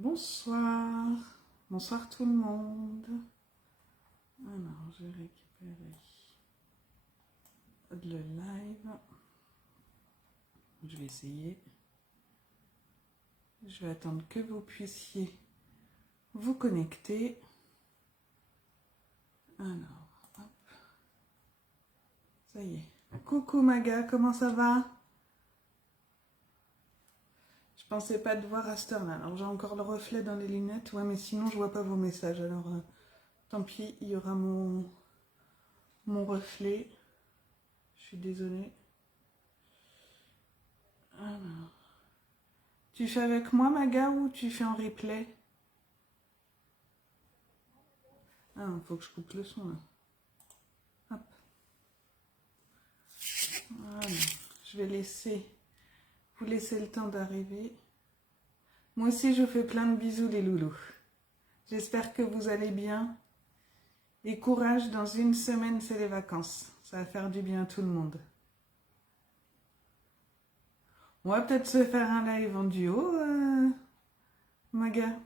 Bonsoir, bonsoir tout le monde. Alors, je vais récupérer le live. Je vais essayer. Je vais attendre que vous puissiez vous connecter. Alors, hop. Ça y est. Coucou Maga, comment ça va? Je pensais pas te voir à cette heure-là. Alors j'ai encore le reflet dans les lunettes. Ouais, mais sinon je vois pas vos messages. Alors tant pis, il y aura mon reflet. Je suis désolée. Alors. Tu fais avec moi Maga ou tu fais en replay? Ah, il faut que je coupe le son là. Hop. Voilà. Je vais vous laisser le temps d'arriver. Moi aussi, je vous fais plein de bisous les loulous. J'espère que vous allez bien. Et courage, dans une semaine, c'est les vacances. Ça va faire du bien à tout le monde. On va peut-être se faire un live en duo, Maga.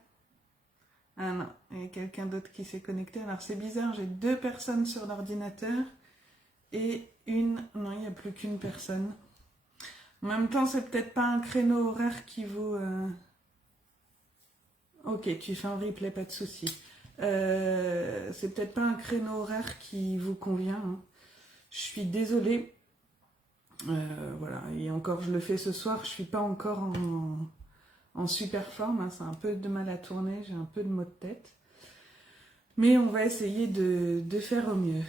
Ah non, il y a quelqu'un d'autre qui s'est connecté. Alors c'est bizarre, j'ai 2 personnes sur l'ordinateur et non, il n'y a plus qu'une personne. En même temps, c'est peut-être pas un créneau horaire qui vous... Ok, tu fais un replay, pas de souci. C'est peut-être pas un créneau horaire qui vous convient. Hein. Je suis désolée. Voilà, et encore, je le fais ce soir. Je suis pas encore en super forme. Hein. C'est un peu de mal à tourner. J'ai un peu de maux de tête. Mais on va essayer de faire au mieux.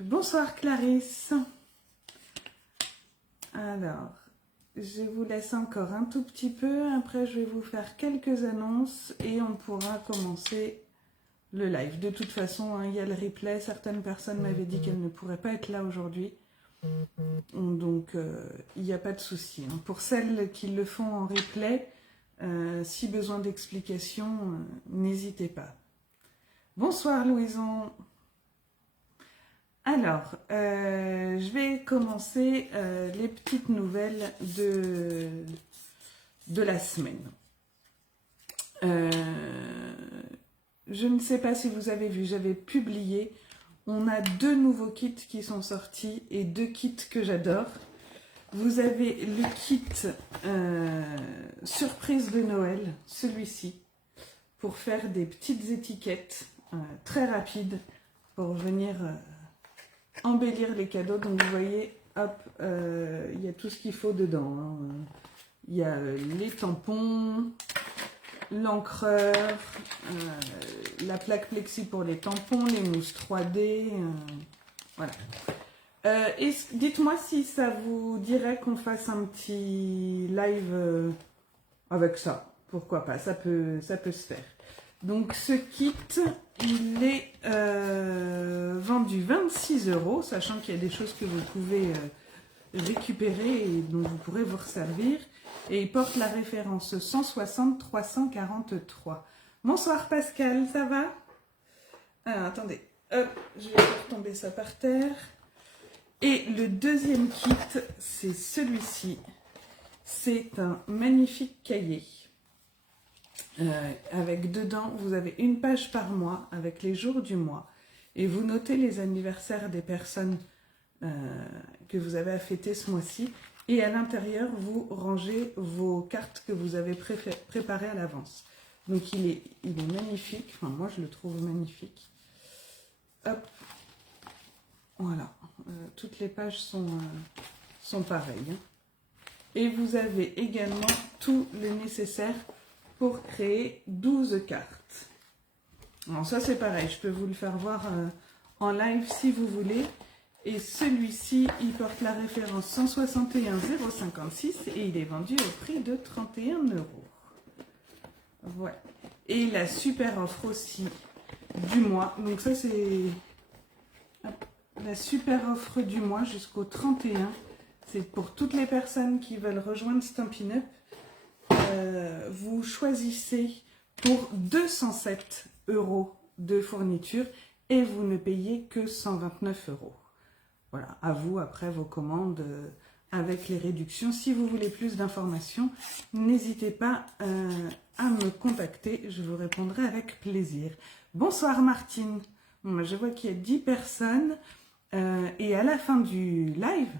Bonsoir Clarisse. Alors... Je vous laisse encore un tout petit peu, après je vais vous faire quelques annonces et on pourra commencer le live. De toute façon, hein, il y a le replay, certaines personnes m'avaient dit qu'elles ne pourraient pas être là aujourd'hui, donc il n'y a pas de souci. Hein. Pour celles qui le font en replay, si besoin d'explications, n'hésitez pas. Bonsoir Louison. Alors, je vais commencer les petites nouvelles de la semaine. Je ne sais pas si vous avez vu, j'avais publié, on a 2 nouveaux kits qui sont sortis et 2 kits que j'adore. Vous avez le kit surprise de Noël, celui-ci, pour faire des petites étiquettes très rapides pour venir... embellir les cadeaux. Donc vous voyez, hop, il y a tout ce qu'il faut dedans. Hein. Il y a les tampons, l'encreur, la plaque plexi pour les tampons, les mousses 3D, voilà. Et dites-moi si ça vous dirait qu'on fasse un petit live avec ça. Pourquoi pas, ça peut se faire. Donc ce kit, il est vendu 26 €, sachant qu'il y a des choses que vous pouvez récupérer et dont vous pourrez vous resservir. Et il porte la référence 160 343. Bonsoir Pascal, ça va? Alors attendez, hop, je vais faire tomber ça par terre. Et le deuxième kit, c'est celui-ci. C'est un magnifique cahier. Avec dedans, vous avez une page par mois avec les jours du mois et vous notez les anniversaires des personnes que vous avez à fêter ce mois-ci et à l'intérieur, vous rangez vos cartes que vous avez préparées à l'avance. Donc il est magnifique, enfin moi je le trouve magnifique. Hop, voilà, toutes les pages sont pareilles. Hein. Et vous avez également tout le nécessaire pour créer 12 cartes. Alors ça c'est pareil, je peux vous le faire voir en live si vous voulez. Et celui-ci, il porte la référence 161 056 et il est vendu au prix de 31 €. Voilà. Et la super offre aussi du mois. Donc ça c'est la super offre du mois jusqu'au 31. C'est pour toutes les personnes qui veulent rejoindre Stampin' Up. Vous choisissez pour 207 € de fourniture et vous ne payez que 129 €. Voilà, à vous après vos commandes avec les réductions. Si vous voulez plus d'informations, n'hésitez pas à me contacter, je vous répondrai avec plaisir. Bonsoir Martine. Bon, je vois qu'il y a 10 personnes et à la fin du live,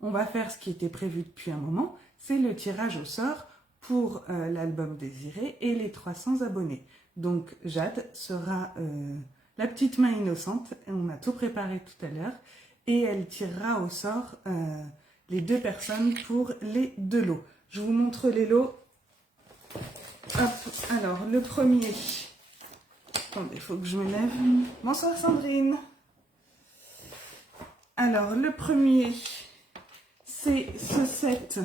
on va faire ce qui était prévu depuis un moment, c'est le tirage au sort pour l'album Désiré et les 300 abonnés. Donc Jade sera la petite main innocente, on a tout préparé tout à l'heure, et elle tirera au sort les 2 personnes pour les 2 lots. Je vous montre les lots. Hop, alors le premier. Attendez, il faut que je me lève. Bonsoir Sandrine. Alors le premier, c'est ce set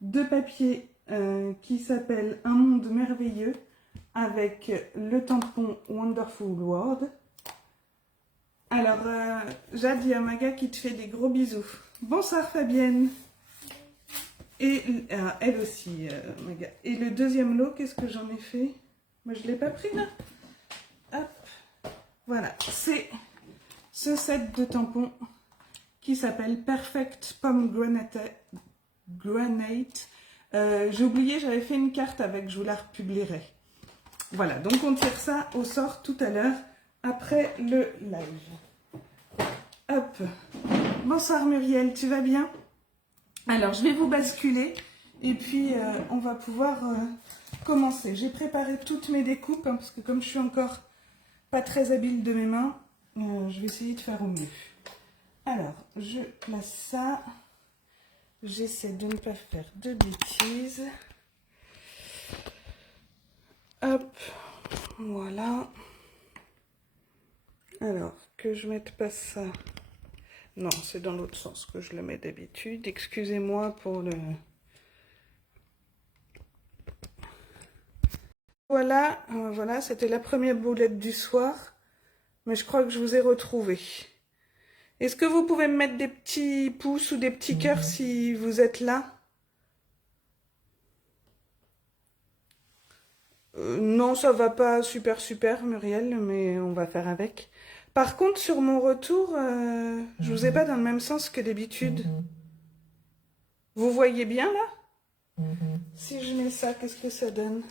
de papier qui s'appelle Un monde merveilleux avec le tampon Wonderful World. Alors, Jade, il y a Maga qui te fait des gros bisous. Bonsoir Fabienne. Et elle aussi, Maga. Et le deuxième lot, qu'est-ce que j'en ai fait? Moi, je ne l'ai pas pris là. Hop. Voilà, c'est ce set de tampons qui s'appelle Perfect Pomegranate. J'ai oublié, j'avais fait une carte avec, je vous la republierai. Voilà, donc on tire ça au sort tout à l'heure, après le live. Hop. Bonsoir Muriel, tu vas bien? Alors, je vais vous basculer et puis on va pouvoir commencer. J'ai préparé toutes mes découpes, hein, parce que comme je suis encore pas très habile de mes mains, je vais essayer de faire au mieux. Alors, je place ça. J'essaie de ne pas faire de bêtises. Hop, voilà. Alors, que je mette pas ça. Non, c'est dans l'autre sens que je le mets d'habitude. Excusez-moi pour le... Voilà, voilà, c'était la première boulette du soir. Mais je crois que je vous ai retrouvé. Est-ce que vous pouvez me mettre des petits pouces ou des petits cœurs si vous êtes là? Non, ça va pas super Muriel, mais on va faire avec. Par contre, sur mon retour, je vous ai pas dans le même sens que d'habitude. Vous voyez bien là? Si je mets ça, qu'est-ce que ça donne?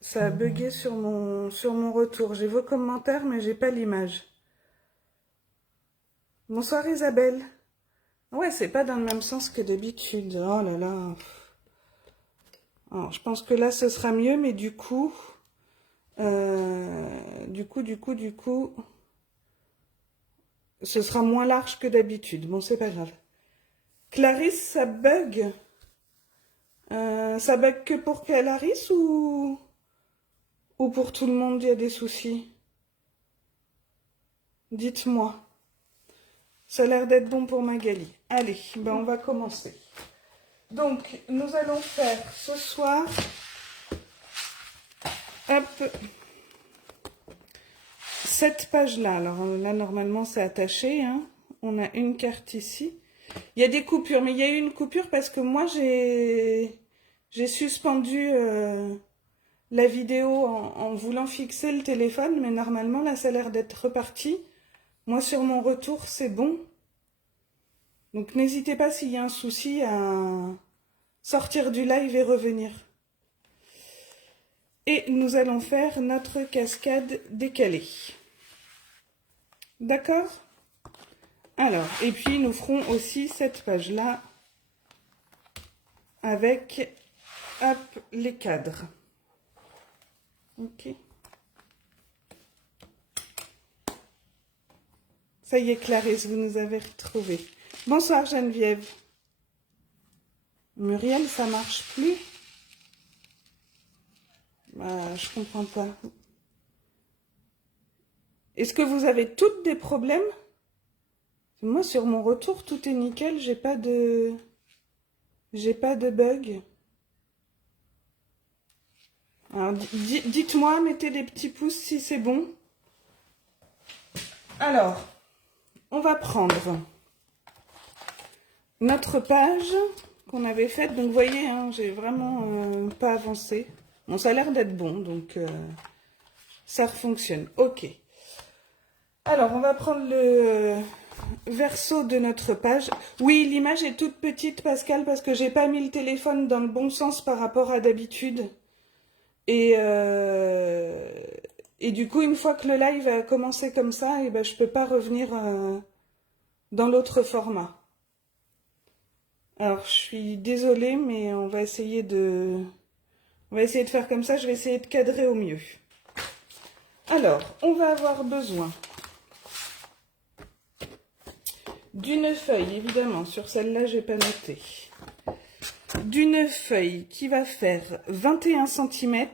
Ça a bugué sur mon retour. J'ai vos commentaires, mais j'ai pas l'image. Bonsoir Isabelle. Ouais, c'est pas dans le même sens que d'habitude. Oh là là. Alors, je pense que là, ce sera mieux, mais du coup, ce sera moins large que d'habitude. Bon, c'est pas grave. Clarisse, ça bug? Ça bug que pour Clarisse ou pour tout le monde, il y a des soucis? Dites-moi. Ça a l'air d'être bon pour Magali. Allez, ben on va commencer. Donc, nous allons faire ce soir, hop, cette page-là. Alors là, normalement, c'est attaché, hein. On a une carte ici. Il y a des coupures, mais il y a eu une coupure parce que moi, j'ai suspendu la vidéo en voulant fixer le téléphone, mais normalement, là, ça a l'air d'être reparti. Moi, sur mon retour, c'est bon. Donc, n'hésitez pas s'il y a un souci à sortir du live et revenir. Et nous allons faire notre cascade décalée. D'accord? Alors, et puis nous ferons aussi cette page-là avec, hop, les cadres. Ok. Ça y est, Clarisse, vous nous avez retrouvés. Bonsoir Geneviève. Muriel, ça marche plus? Bah, je comprends pas. Est-ce que vous avez toutes des problèmes? Moi, sur mon retour, tout est nickel. J'ai pas de bug. Alors, dites-moi, mettez des petits pouces si c'est bon. Alors, on va prendre notre page qu'on avait faite. Donc, vous voyez, hein, j'ai vraiment pas avancé. Bon, ça a l'air d'être bon, donc ça fonctionne. Ok. Alors, on va prendre verso de notre page. Oui, l'image est toute petite, Pascal, parce que j'ai pas mis le téléphone dans le bon sens par rapport à d'habitude. Et du coup, une fois que le live a commencé comme ça, et ben, je peux pas revenir dans l'autre format. Alors, je suis désolée, mais on va essayer de faire comme ça. Je vais essayer de cadrer au mieux. Alors, on va avoir besoin d'une feuille, évidemment. Sur celle-là, j'ai pas noté. D'une feuille qui va faire 21 cm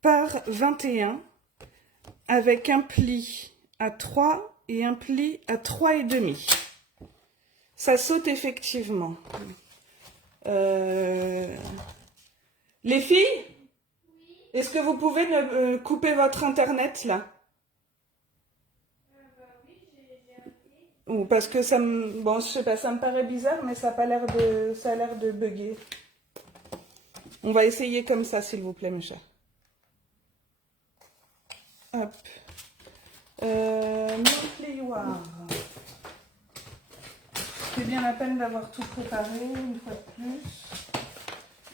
par 21 avec un pli à 3 et un pli à 3,5. Ça saute effectivement. Les filles, est-ce que vous pouvez couper votre internet là? Ou parce que ça me... Bon, je sais pas, ça me paraît bizarre, mais ça a l'air de bugger. On va essayer comme ça, s'il vous plaît, mes chers. Hop. Mon plioir. C'est bien la peine d'avoir tout préparé, une fois de plus.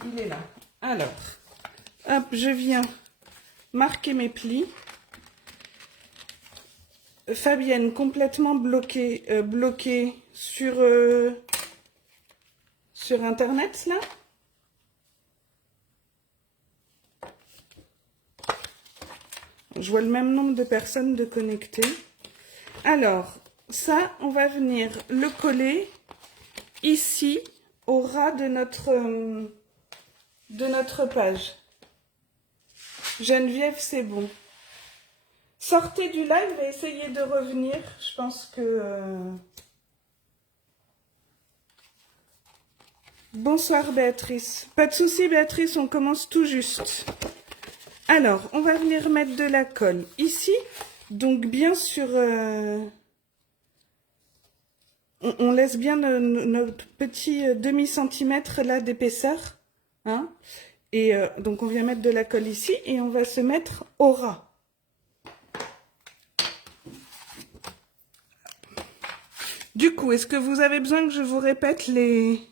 Il est là. Alors, hop, je viens marquer mes plis. Fabienne, complètement bloquée sur Internet, là. Je vois le même nombre de personnes de connectées. Alors, ça, on va venir le coller ici, au ras de notre page. Geneviève, c'est bon. Sortez du live et essayez de revenir. Je pense que... Bonsoir Béatrice. Pas de souci Béatrice, on commence tout juste. Alors, on va venir mettre de la colle ici. Donc bien sur... on laisse bien notre petit demi-centimètre là d'épaisseur. Hein, et donc on vient mettre de la colle ici et on va se mettre au ras. Du coup, est-ce que vous avez besoin que je vous répète les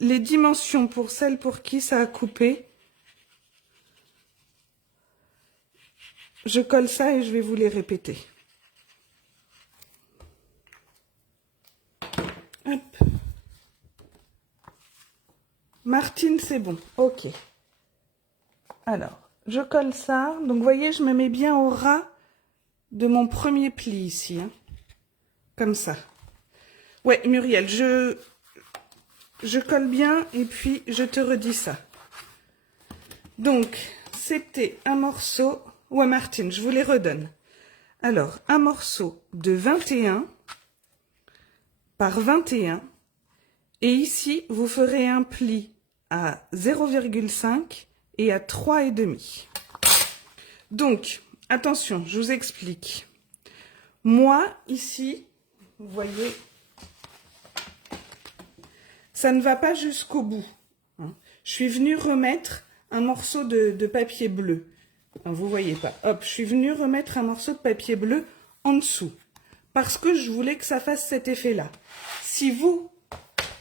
dimensions pour celles pour qui ça a coupé? Je colle ça et je vais vous les répéter. Hop. Martine, c'est bon. Ok. Alors, je colle ça. Donc, vous voyez, je me mets bien au ras de mon premier pli ici. Hein. Comme ça. Ouais, Muriel, je colle bien et puis je te redis ça. Donc, c'était un morceau... Ouais, Martine, je vous les redonne. Alors, un morceau de 21 par 21. Et ici, vous ferez un pli à 0,5 et à 3,5. Donc, attention, je vous explique. Moi, ici, vous voyez, ça ne va pas jusqu'au bout. Hein. Je suis venue remettre un morceau de papier bleu. Enfin, vous voyez pas. Hop, je suis venue remettre un morceau de papier bleu en dessous. Parce que je voulais que ça fasse cet effet-là. Si vous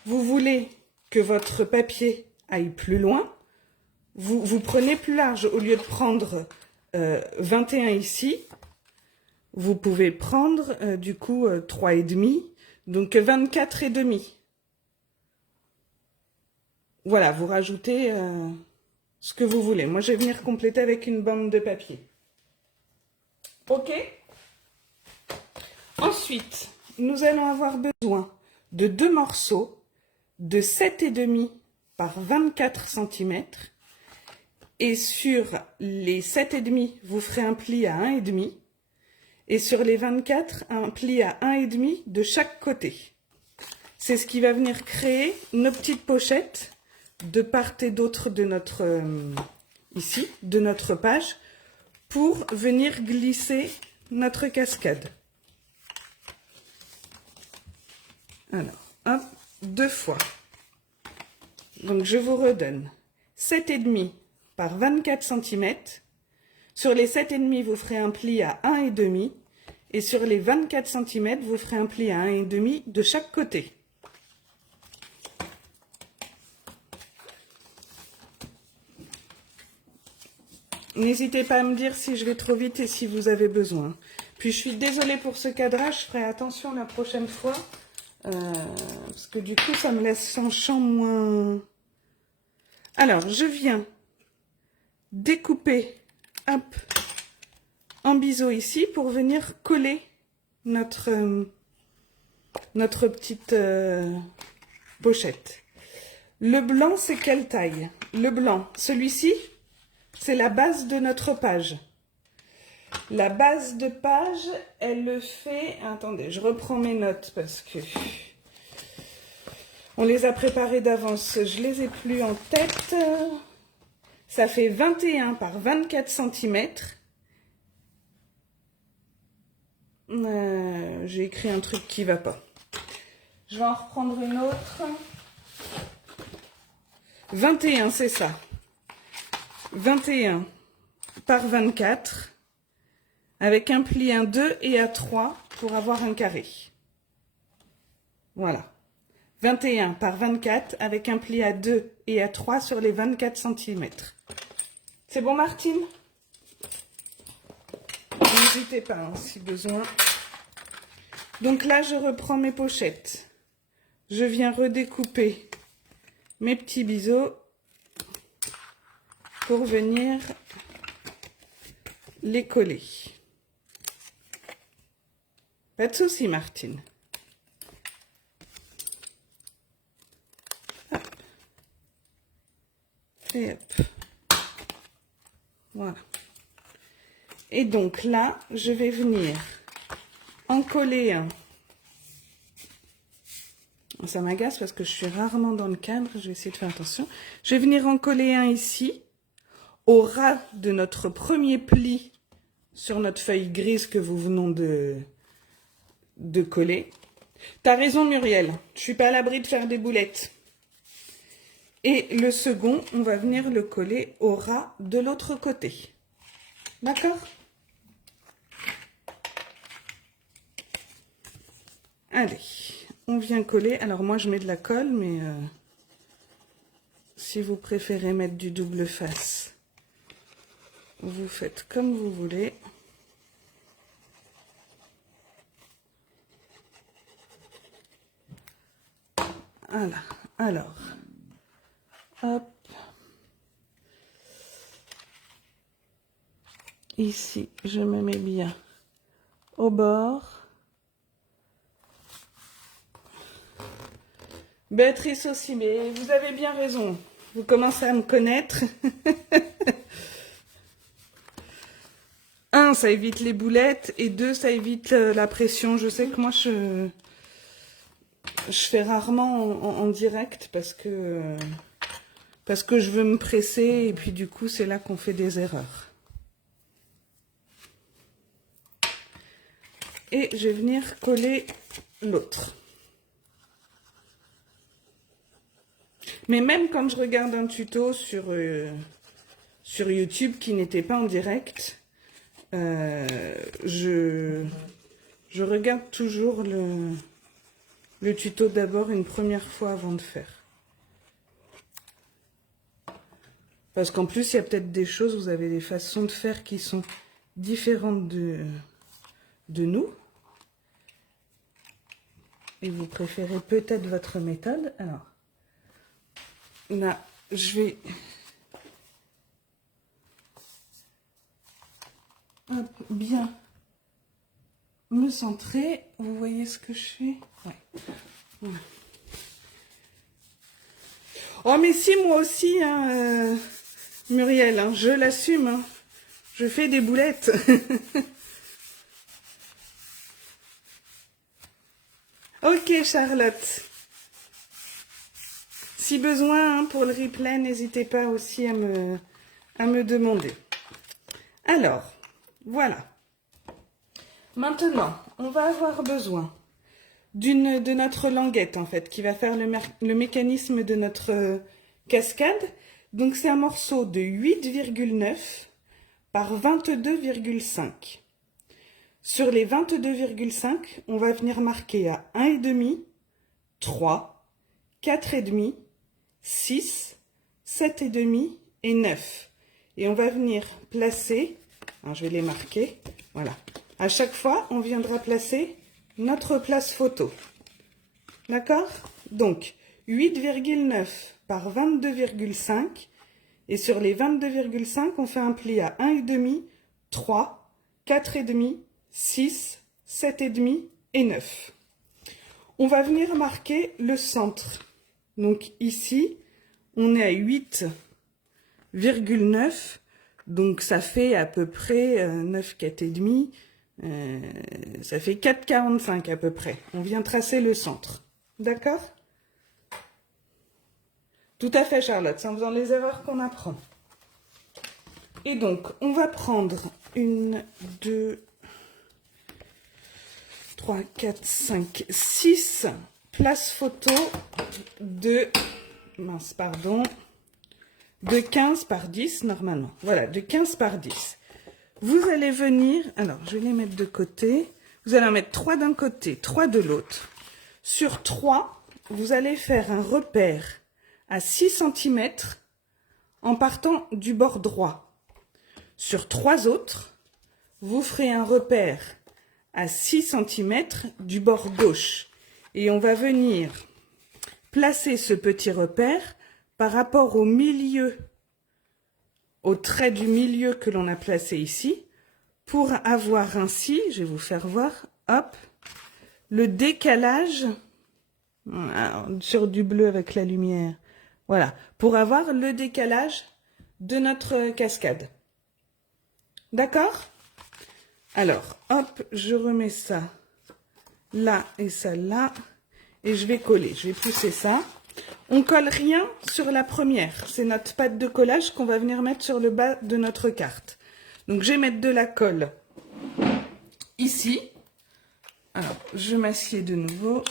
voulez que votre papier aille plus loin, vous prenez plus large. Au lieu de prendre 21 ici, vous pouvez prendre du coup 3,5, donc 24,5. Voilà, vous rajoutez ce que vous voulez. Moi, je vais venir compléter avec une bande de papier. Ok? Ensuite, nous allons avoir besoin de 2 morceaux de 7,5 par 24 cm. Et sur les 7,5, vous ferez un pli à 1,5. Et sur les 24, un pli à 1,5 de chaque côté. C'est ce qui va venir créer nos petites pochettes de part et d'autre de notre, ici, de notre page, pour venir glisser notre cascade. Alors, hop, 2 fois. Donc, je vous redonne 7,5 par 24 cm. Sur les 7,5, vous ferez un pli à 1,5. Et sur les 24 cm, vous ferez un pli à 1,5 de chaque côté. N'hésitez pas à me dire si je vais trop vite et si vous avez besoin. Puis je suis désolée pour ce cadrage, je ferai attention la prochaine fois. Parce que du coup, ça me laisse un champ moins... Alors, je viens découper, hop, en biseau ici pour venir coller notre petite pochette. Le blanc, c'est quelle taille? Le blanc, celui-ci, c'est la base de notre page. La base de page, elle le fait... Attendez, je reprends mes notes parce que... On les a préparées d'avance, je les ai plus en tête. Ça fait 21 par 24 cm. J'ai écrit un truc qui va pas. Je vais en reprendre une autre. 21, c'est ça. 21 par 24 avec un pli à 2 et à 3 pour avoir un carré. Voilà. 21 par 24 avec un pli à 2 et à 3 sur les 24 cm. C'est bon, Martine? N'hésitez pas hein, si besoin. Donc là, je reprends mes pochettes. Je viens redécouper mes petits biseaux pour venir les coller. Pas de souci, Martine. Hop. Et hop. Voilà. Et donc là, je vais venir en coller un. Ça m'agace parce que je suis rarement dans le cadre. Je vais essayer de faire attention. Je vais venir en coller un ici, au ras de notre premier pli sur notre feuille grise que vous venez de coller. T'as raison, Muriel. Je suis pas à l'abri de faire des boulettes. Et le second, on va venir le coller au ras de l'autre côté. D'accord? Allez, on vient coller. Alors moi, je mets de la colle, mais si vous préférez mettre du double face, vous faites comme vous voulez. Voilà. Alors, hop. Ici, je me mets bien au bord. Béatrice aussi, mais vous avez bien raison. Vous commencez à me connaître. 1, ça évite les boulettes. Et 2, ça évite la pression. Je sais que moi, je fais rarement en direct parce que je veux me presser. Et puis du coup, c'est là qu'on fait des erreurs. Et je vais venir coller l'autre. Mais même quand je regarde un tuto sur YouTube qui n'était pas en direct, je regarde toujours le tuto d'abord une première fois avant de faire. Parce qu'en plus, il y a peut-être des choses, vous avez des façons de faire qui sont différentes de nous. Et vous préférez peut-être votre méthode. Alors, là, je vais bien me centrer. Vous voyez ce que je fais? Ouais. Voilà. Oh, mais si, moi aussi, hein, Muriel, hein, je l'assume. Hein, je fais des boulettes. Ok, Charlotte. Si besoin, hein, pour le replay, n'hésitez pas aussi à me demander. Alors, voilà. Maintenant, on va avoir besoin de notre languette, en fait, qui va faire le mécanisme de notre cascade. Donc, c'est un morceau de 8,9 par 22,5. Sur les 22,5, on va venir marquer à 1,5, 3, 4,5, 6, 7,5 et 9. Et on va venir placer, alors je vais les marquer, voilà. À chaque fois, on viendra placer notre place photo. D'accord? Donc, 8,9 par 22,5. Et sur les 22,5, on fait un pli à 1,5, 3, 4,5, 6, 7,5 et 9. On va venir marquer le centre. Donc ici, on est à 8,9. Donc ça fait à peu près 9, 4,5. Ça fait 4,45 à peu près. On vient tracer le centre. D'accord? Tout à fait, Charlotte, c'est en faisant les erreurs qu'on apprend. Et donc, on va prendre 1, 2, 3, 4, 5, 6 places photo de, de 15 par 10 normalement. Voilà, de 15 par 10. Vous allez venir, alors je vais les mettre de côté. Vous allez en mettre 3 d'un côté, 3 de l'autre. Sur 3, vous allez faire un repère à 6 cm en partant du bord droit. Sur 3 autres, vous ferez un repère à 6 cm du bord gauche. Et on va venir placer ce petit repère par rapport au milieu, au trait du milieu que l'on a placé ici, pour avoir ainsi, je vais vous faire voir, hop, le décalage sur du bleu avec la lumière. Voilà, pour avoir le décalage de notre cascade. D'accord? Alors, hop, je remets ça là et ça là. Et je vais coller, je vais pousser ça. On colle rien sur la première. C'est notre pâte de collage qu'on va venir mettre sur le bas de notre carte. Donc, je vais mettre de la colle ici. Alors, je m'assieds de nouveau.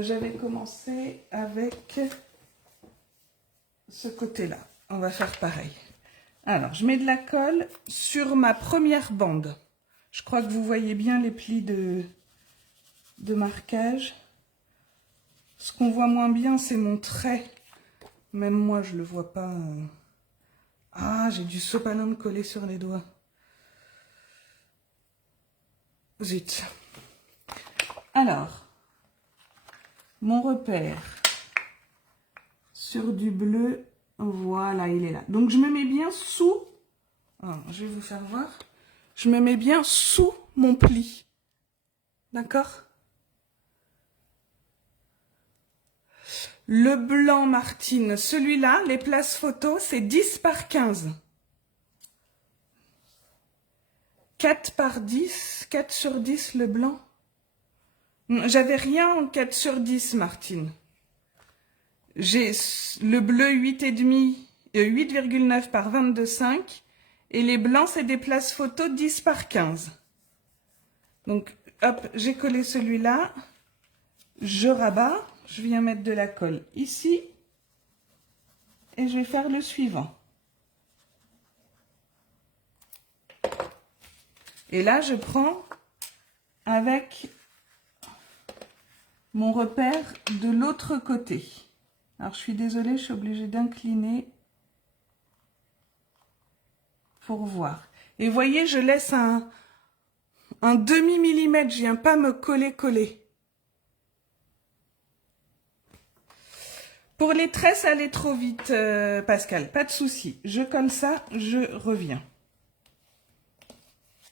J'avais commencé avec ce côté-là. On va faire pareil. Alors, je mets de la colle sur ma première bande. Je crois que vous voyez bien les plis de marquage. Ce qu'on voit moins bien, c'est mon trait. Même moi, je ne le vois pas. Ah, j'ai du sopanum collé sur les doigts. Zut. Alors, mon repère sur du bleu, voilà, il est là. Donc, je me mets bien sous, alors, je vais vous faire voir, je me mets bien sous mon pli. D'accord? Le blanc, Martine, celui-là, les places photos, c'est 10 par 15. 4 par 10, 4 sur 10 le blanc. J'avais rien en 4 sur 10, Martine. J'ai le bleu 8,9 par 22,5 et les blancs, c'est des places photos 10 par 15. Donc, hop, j'ai collé celui-là. Je rabats. Je viens mettre de la colle ici. Et je vais faire le suivant. Et là, je prends avec mon repère de l'autre côté. Alors, je suis désolée, je suis obligée d'incliner pour voir. Et voyez, je laisse un demi-millimètre, je viens pas me coller. Pour les traits, ça allait trop vite, Pascal, pas de souci. Je colle ça, je reviens.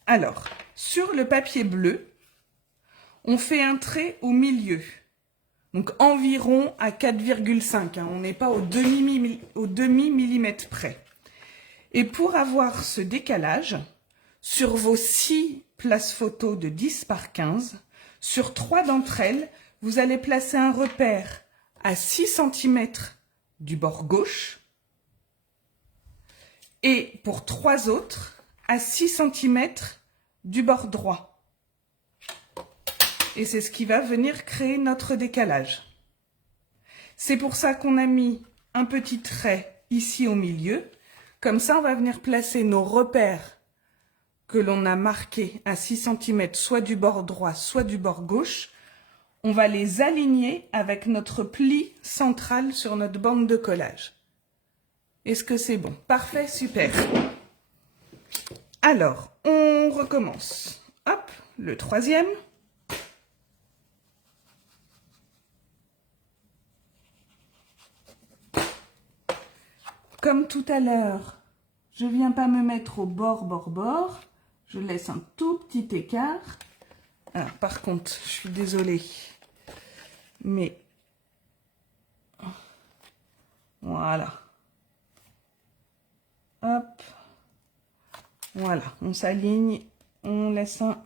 Alors, sur le papier bleu, on fait un trait au milieu. Donc environ à 4,5. On n'est pas au demi-millimètre près. Et pour avoir ce décalage, sur vos 6 places photos de 10 par 15, sur 3 d'entre elles, vous allez placer un repère à 6 cm du bord gauche et pour 3 autres à 6 cm du bord droit. Et c'est ce qui va venir créer notre décalage. C'est pour ça qu'on a mis un petit trait ici au milieu. Comme ça, on va venir placer nos repères que l'on a marqués à 6 cm, soit du bord droit, soit du bord gauche. On va les aligner avec notre pli central sur notre bande de collage. Est-ce que c'est bon? Parfait, super. Alors, on recommence. Hop, le troisième. Comme tout à l'heure, je ne viens pas me mettre au bord. Je laisse un tout petit écart. Alors, par contre, je suis désolée, mais voilà. Hop. Voilà, on s'aligne, on laisse un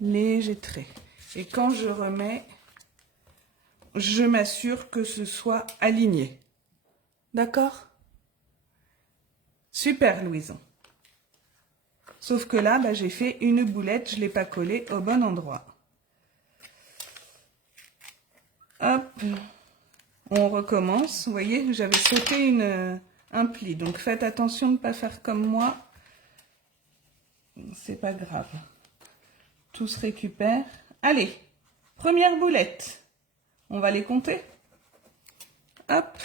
léger trait. Et quand je remets, je m'assure que ce soit aligné. D'accord? Super, Louison. Sauf que là, j'ai fait une boulette, je ne l'ai pas collée au bon endroit. Hop, on recommence. Vous voyez, j'avais sauté un pli. Donc faites attention de ne pas faire comme moi. C'est pas grave. Tout se récupère. Allez, première boulette. On va les compter. Hop.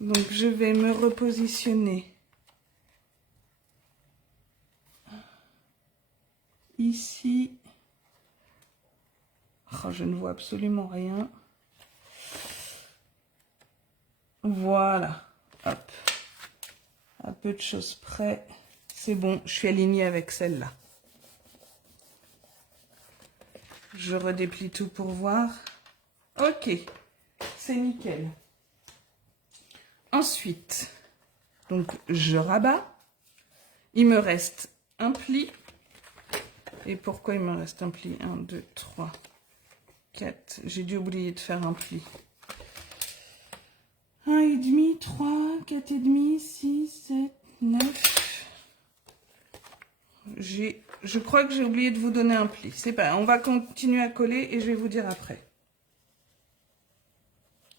Donc je vais me repositionner ici. Oh, je ne vois absolument rien. Voilà. Hop. À peu de choses près. C'est bon, je suis alignée avec celle-là. Je redéplie tout pour voir. Ok, c'est nickel. Ensuite, donc je rabats. Il me reste un pli. Et pourquoi il me reste un pli? 1, 2, 3, 4. J'ai dû oublier de faire un pli. 1,5, 3, 4,5, 6, 7, 9. Je crois que j'ai oublié de vous donner un pli. C'est pas, on va continuer à coller et je vais vous dire après.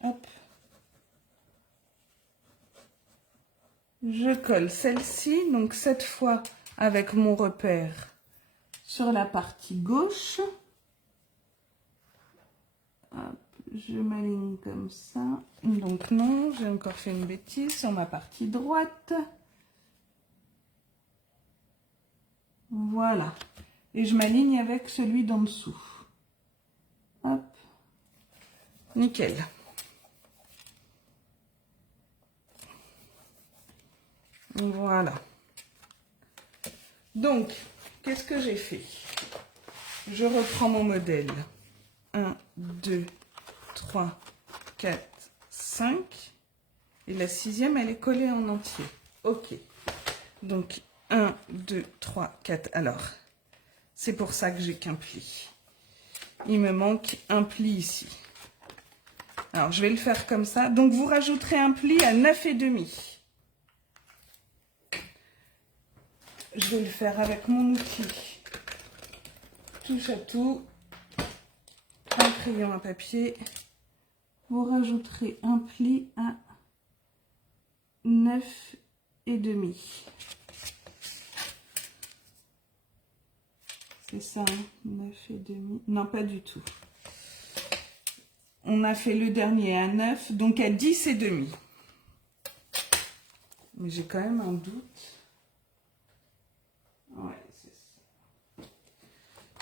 Hop. Je colle celle-ci, donc cette fois avec mon repère sur la partie gauche. Hop, je m'aligne comme ça. Donc non, j'ai encore fait une bêtise sur ma partie droite. Voilà. Et je m'aligne avec celui d'en dessous. Hop. Nickel. Voilà. Donc, qu'est-ce que j'ai fait? Je reprends mon modèle. 1, 2, 3, 4, 5. Et la sixième, elle est collée en entier. Ok. Donc, 1, 2, 3, 4. Alors, c'est pour ça que j'ai qu'un pli. Il me manque un pli ici. Alors, je vais le faire comme ça. Donc, vous rajouterez un pli à 9,5. Je vais le faire avec mon outil touche à tout. Un crayon à papier. Vous rajouterez un pli à 9,5. C'est ça, hein, 9,5. Non, pas du tout. On a fait le dernier à 9, donc à 10,5. Mais j'ai quand même un doute. Ouais,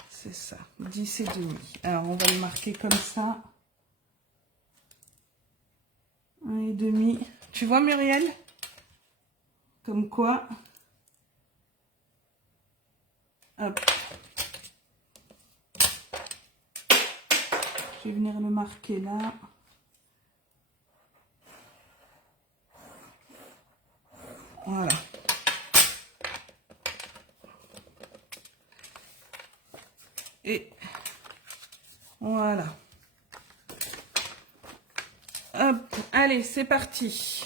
c'est ça. 10,5. Alors, on va le marquer comme ça. 1,5. Tu vois, Muriel? Comme quoi. Hop. Je vais venir le marquer là. Voilà. Et voilà. Hop, allez, c'est parti.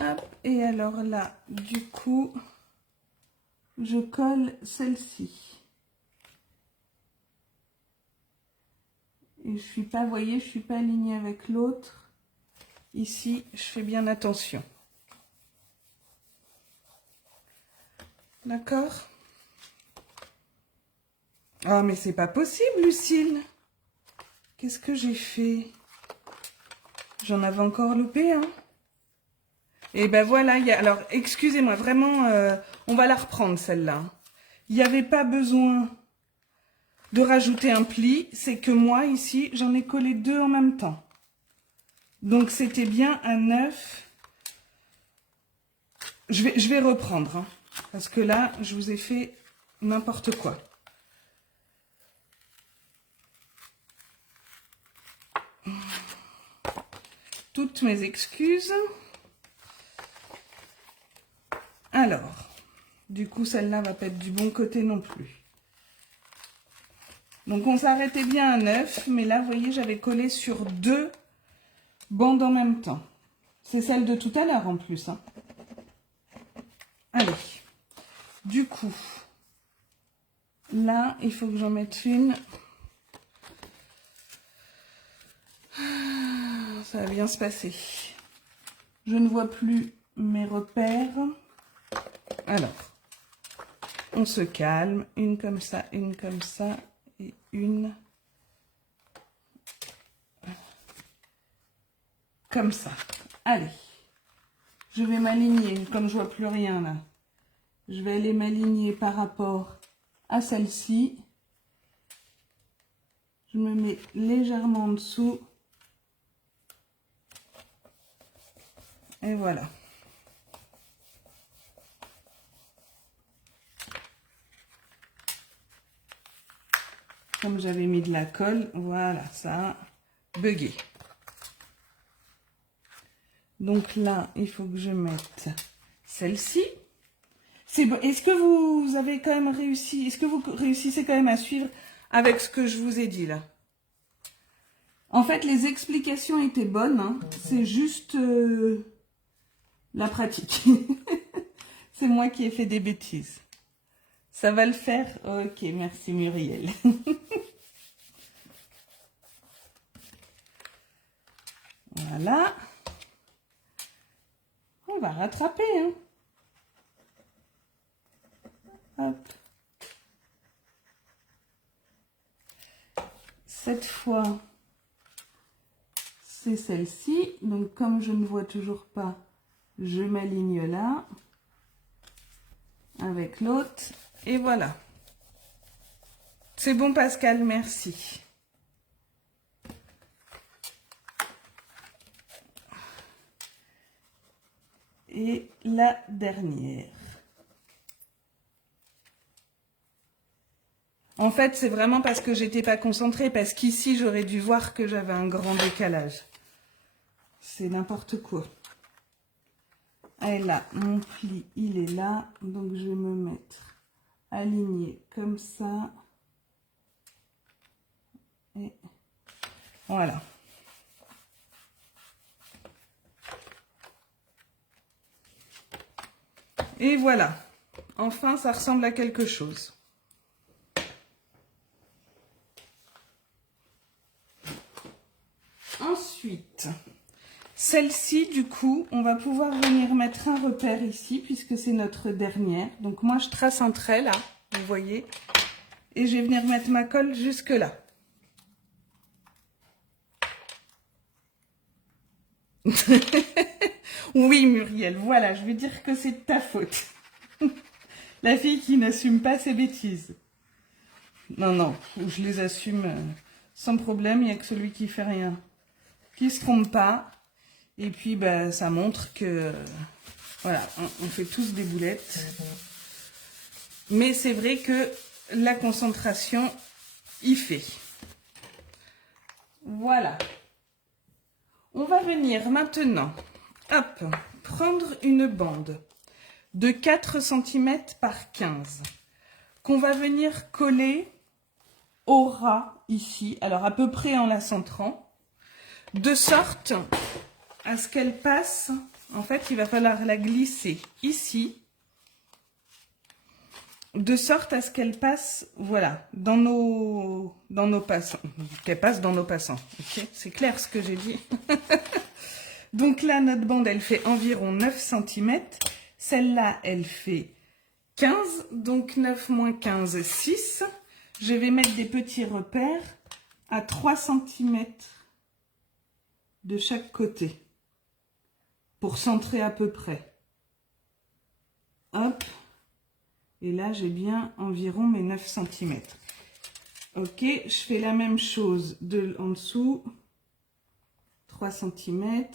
Hop, et alors là, du coup, je colle celle-ci. Et je suis pas, vous voyez, je suis pas alignée avec l'autre. Ici, je fais bien attention. D'accord? Oh, mais c'est pas possible, Lucille. Qu'est-ce que j'ai fait? J'en avais encore loupé, hein? Et ben voilà, alors, excusez-moi, vraiment, on va la reprendre, celle-là. Il n'y avait pas besoin de rajouter un pli, c'est que moi, ici, j'en ai collé 2 en même temps. Donc, c'était bien un 9. Je vais reprendre, hein, parce que là, je vous ai fait n'importe quoi. Toutes mes excuses. Alors, du coup, celle-là va pas être du bon côté non plus. Donc, on s'arrêtait bien à 9, mais là, vous voyez, j'avais collé sur 2 bandes en même temps. C'est celle de tout à l'heure en plus, hein. Allez, du coup, là, il faut que j'en mette une. Ça va bien se passer. Je ne vois plus mes repères. Alors, on se calme. Une comme ça et une comme ça. Allez, je vais m'aligner, comme je vois plus rien là. Je vais aller m'aligner par rapport à celle-ci. Je me mets légèrement en dessous. Et voilà. Comme j'avais mis de la colle, voilà, ça a bugué. Donc là, il faut que je mette celle-ci. Est-ce que vous avez quand même réussi, est-ce que vous réussissez quand même à suivre avec ce que je vous ai dit là? En fait, les explications étaient bonnes, hein. C'est juste la pratique. C'est moi qui ai fait des bêtises. Ça va le faire? Ok, merci Muriel. Voilà. On va rattraper, hein. Hop. Cette fois, c'est celle-ci. Donc, comme je ne vois toujours pas, je m'aligne là. Avec l'autre. Et voilà. C'est bon, Pascal, merci. Et la dernière. En fait, c'est vraiment parce que j'étais pas concentrée, parce qu'ici, j'aurais dû voir que j'avais un grand décalage. C'est n'importe quoi. Et là, mon pli, il est là. Donc, je vais me mettre aligné comme ça. Et voilà. Et voilà. Enfin, ça ressemble à quelque chose. Ensuite, celle-ci, du coup, on va pouvoir venir mettre un repère ici, puisque c'est notre dernière. Donc, moi, je trace un trait, là, vous voyez. Et je vais venir mettre ma colle jusque là. Oui, Muriel, voilà, je vais dire que c'est de ta faute. La fille qui n'assume pas ses bêtises. Non, non, je les assume sans problème, il n'y a que celui qui fait rien, qui se trompe pas. Et puis, bah, ça montre que, voilà, on fait tous des boulettes. Mais c'est vrai que la concentration y fait. Voilà. On va venir maintenant, hop, prendre une bande de 4 cm par 15 qu'on va venir coller au ras ici, alors à peu près en la centrant, de sorte à ce qu'elle passe. En fait, il va falloir la glisser ici de sorte à ce qu'elle passe, voilà, dans nos passants. Qu'elle passe dans nos passants. Ok, c'est clair ce que j'ai dit. Donc là, notre bande, elle fait environ 9 cm. Celle-là, elle fait 15. Donc 9 moins 15, 6. Je vais mettre des petits repères à 3 cm de chaque côté pour centrer à peu près. Hop. Et là, j'ai bien environ mes 9 cm. Ok, je fais la même chose en dessous. 3 cm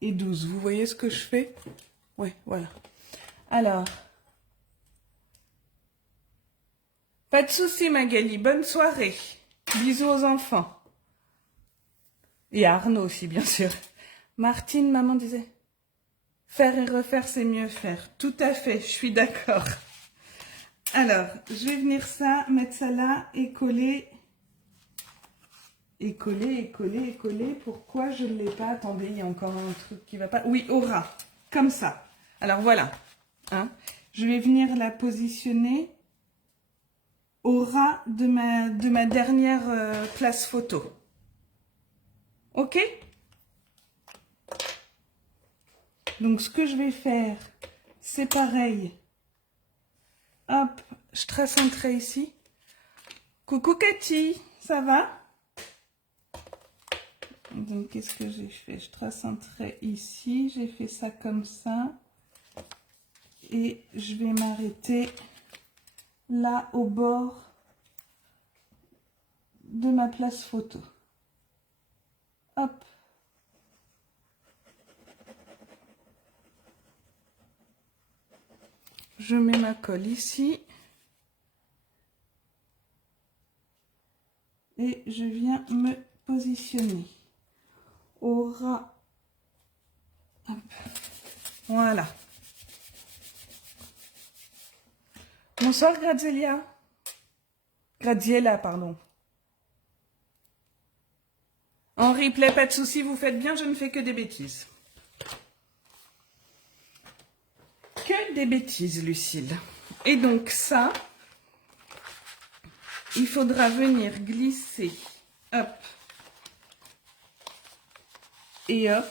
et 12. Vous voyez ce que je fais? Oui, voilà. Alors, pas de souci Magali, bonne soirée. Bisous aux enfants. Et à Arnaud aussi, bien sûr. Martine, maman disait, faire et refaire, c'est mieux faire. Tout à fait, je suis d'accord. Alors, je vais venir mettre ça là et coller. Et coller, et coller, et coller. Pourquoi je ne l'ai pas? Attendez, il y a encore un truc qui ne va pas. Oui, au ras. Comme ça. Alors voilà. Hein. Je vais venir la positionner au ras de ma dernière place photo. Ok? Donc, ce que je vais faire, c'est pareil. Hop, je trace un trait ici. Coucou Cathy, ça va? Donc, qu'est-ce que j'ai fait? Je trace un trait ici. J'ai fait ça comme ça. Et je vais m'arrêter là au bord de ma place photo. Hop. Je mets ma colle ici. Et je viens me positionner au ras. Hop. Voilà. Bonsoir Graziella. Graziella, pardon. En replay, pas de souci, vous faites bien, je ne fais que des bêtises. Que des bêtises, Lucille. Et donc ça, il faudra venir glisser, hop, et hop,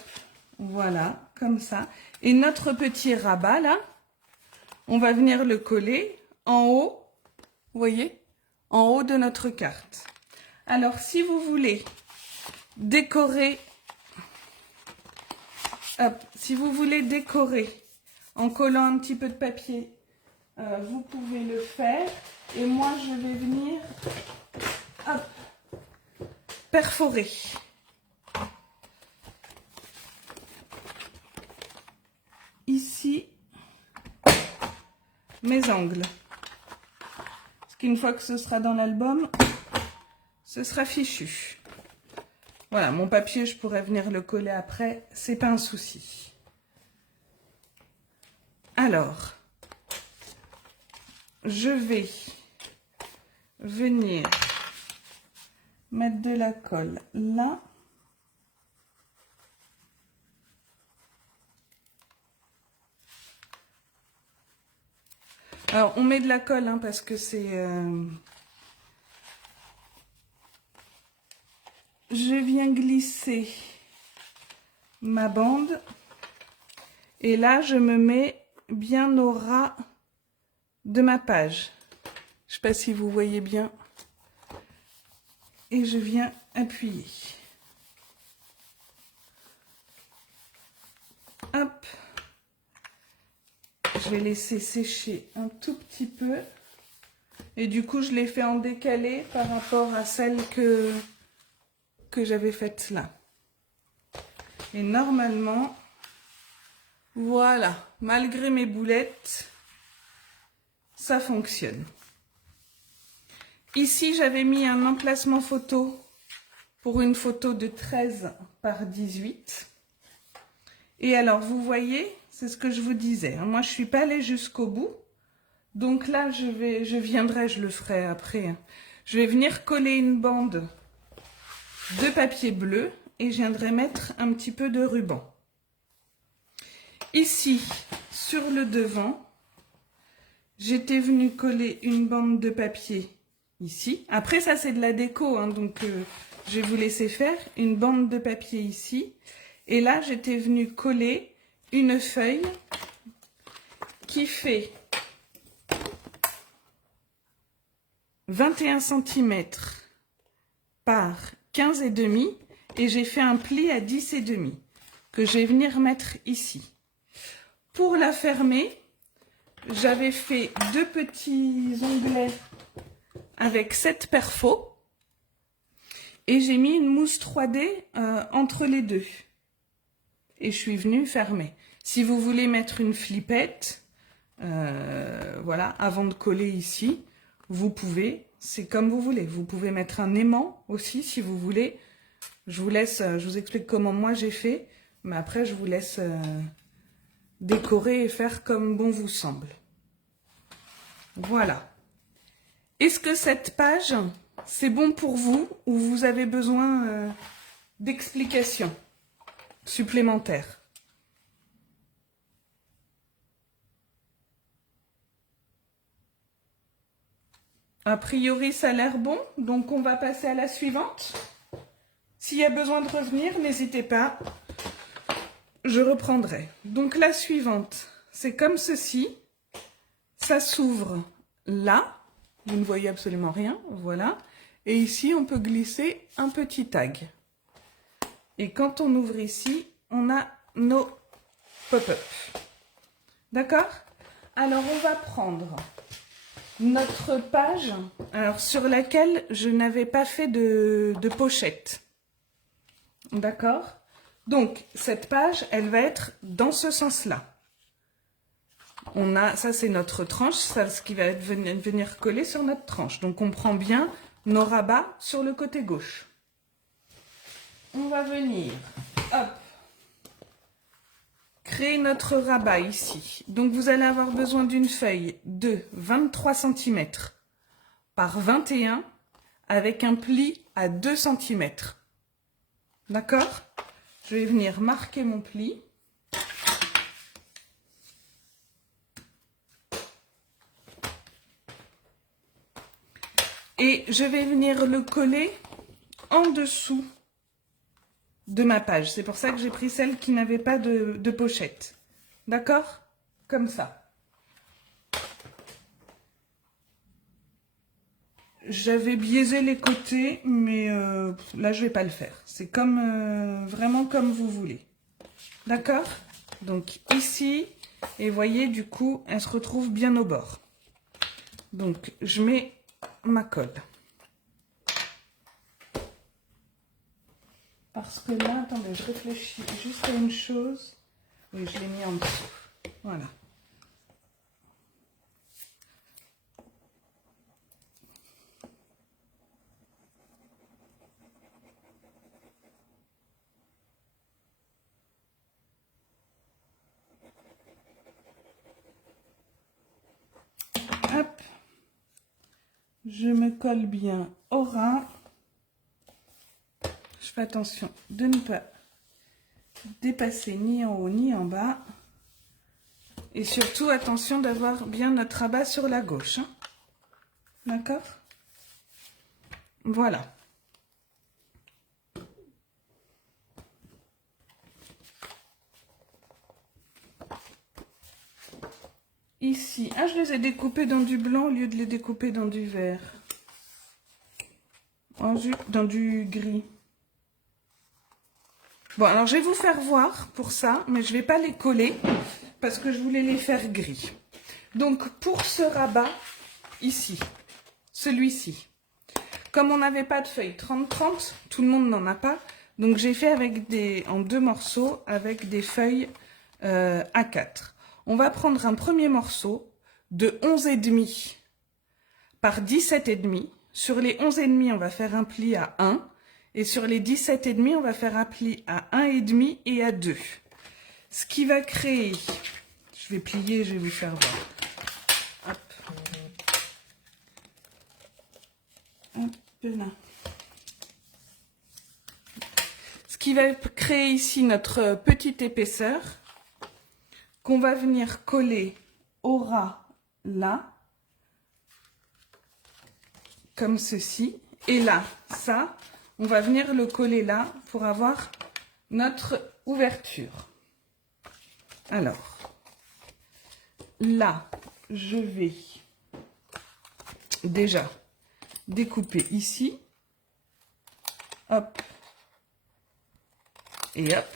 voilà, comme ça. Et notre petit rabat, là, on va venir le coller en haut, vous voyez, en haut de notre carte. Alors, si vous voulez décorer, hop, si vous voulez décorer en collant un petit peu de papier, vous pouvez le faire. Et moi, je vais venir, hop, perforer. Ici, mes angles. Parce qu'une fois que ce sera dans l'album, ce sera fichu. Voilà, mon papier, je pourrais venir le coller après, c'est pas un souci. Alors, je vais venir mettre de la colle là. Alors, on met de la colle hein, parce que c'est... Je viens glisser ma bande. Et là, je me mets bien au ras de ma page. Je ne sais pas si vous voyez bien. Et je viens appuyer. Hop. Je vais laisser sécher un tout petit peu. Et du coup, je l'ai fait en décalé par rapport à celle que j'avais faite là. Et normalement, voilà, malgré mes boulettes, ça fonctionne. Ici, j'avais mis un emplacement photo pour une photo de 13 par 18. Et alors, vous voyez, c'est ce que je vous disais. Hein, moi, je ne suis pas allée jusqu'au bout. Donc là, je le ferai après. Hein. Je vais venir coller une bande de papier bleu et je viendrai mettre un petit peu de ruban. Ici, sur le devant, j'étais venue coller une bande de papier ici. Après, ça, c'est de la déco, hein, donc je vais vous laisser faire une bande de papier ici. Et là, j'étais venue coller une feuille qui fait 21 cm par 15,5 et j'ai fait un pli à 10,5 que je vais venir mettre ici. Pour la fermer, j'avais fait 2 petits onglets avec 7 perfos et j'ai mis une mousse 3D entre les deux. Et je suis venue fermer. Si vous voulez mettre une flippette, voilà, avant de coller ici, vous pouvez, c'est comme vous voulez. Vous pouvez mettre un aimant aussi si vous voulez. Je vous explique comment moi j'ai fait, mais après je vous laisse décorer et faire comme bon vous semble. Voilà. Est-ce que cette page, c'est bon pour vous ou vous avez besoin d'explications supplémentaires? A priori, ça a l'air bon, donc on va passer à la suivante. S'il y a besoin de revenir, n'hésitez pas, je reprendrai. Donc la suivante, c'est comme ceci. Ça s'ouvre là, vous ne voyez absolument rien, voilà. Et ici, on peut glisser un petit tag. Et quand on ouvre ici, on a nos pop-up. D'accord? Alors, on va prendre notre page, alors sur laquelle je n'avais pas fait de pochette. D'accord? Donc, cette page, elle va être dans ce sens-là. On a, ça c'est notre tranche, ça ce qui va venir coller sur notre tranche. Donc on prend bien nos rabats sur le côté gauche. On va venir, hop, créer notre rabat ici. Donc vous allez avoir besoin d'une feuille de 23 cm par 21 avec un pli à 2 cm. D'accord? Je vais venir marquer mon pli. Et je vais venir le coller en dessous de ma page. C'est pour ça que j'ai pris celle qui n'avait pas de pochette. D'accord? Comme ça. J'avais biaisé les côtés, mais là, je ne vais pas le faire. C'est comme vraiment comme vous voulez. D'accord? Donc ici, et voyez, du coup, elle se retrouve bien au bord. Donc, je mets ma colle. Parce que là, attendez, je réfléchis juste à une chose. Oui, je l'ai mis en dessous. Voilà. Hop. Je me colle bien au ras. Je fais attention de ne pas dépasser ni en haut ni en bas. Et surtout, attention d'avoir bien notre rabat sur la gauche. Hein. D'accord? Voilà. Ici, ah, je les ai découpés dans du blanc au lieu de les découper dans du vert. Dans du gris. Bon, alors je vais vous faire voir pour ça, mais je ne vais pas les coller parce que je voulais les faire gris. Donc, pour ce rabat, ici, celui-ci, comme on n'avait pas de feuille 30-30, tout le monde n'en a pas, donc j'ai fait avec en 2 morceaux avec des feuilles A4. On va prendre un premier morceau de 11,5 par 17,5. Sur les 11,5, on va faire un pli à 1. Et sur les 17,5, on va faire un pli à 1,5 et à 2. Ce qui va créer... Je vais plier, je vais vous faire voir. Hop. Hop là. Ce qui va créer ici notre petite épaisseur qu'on va venir coller au ras là, comme ceci. Et là, ça, on va venir le coller là pour avoir notre ouverture. Alors, là, je vais déjà découper ici. Hop. Et hop.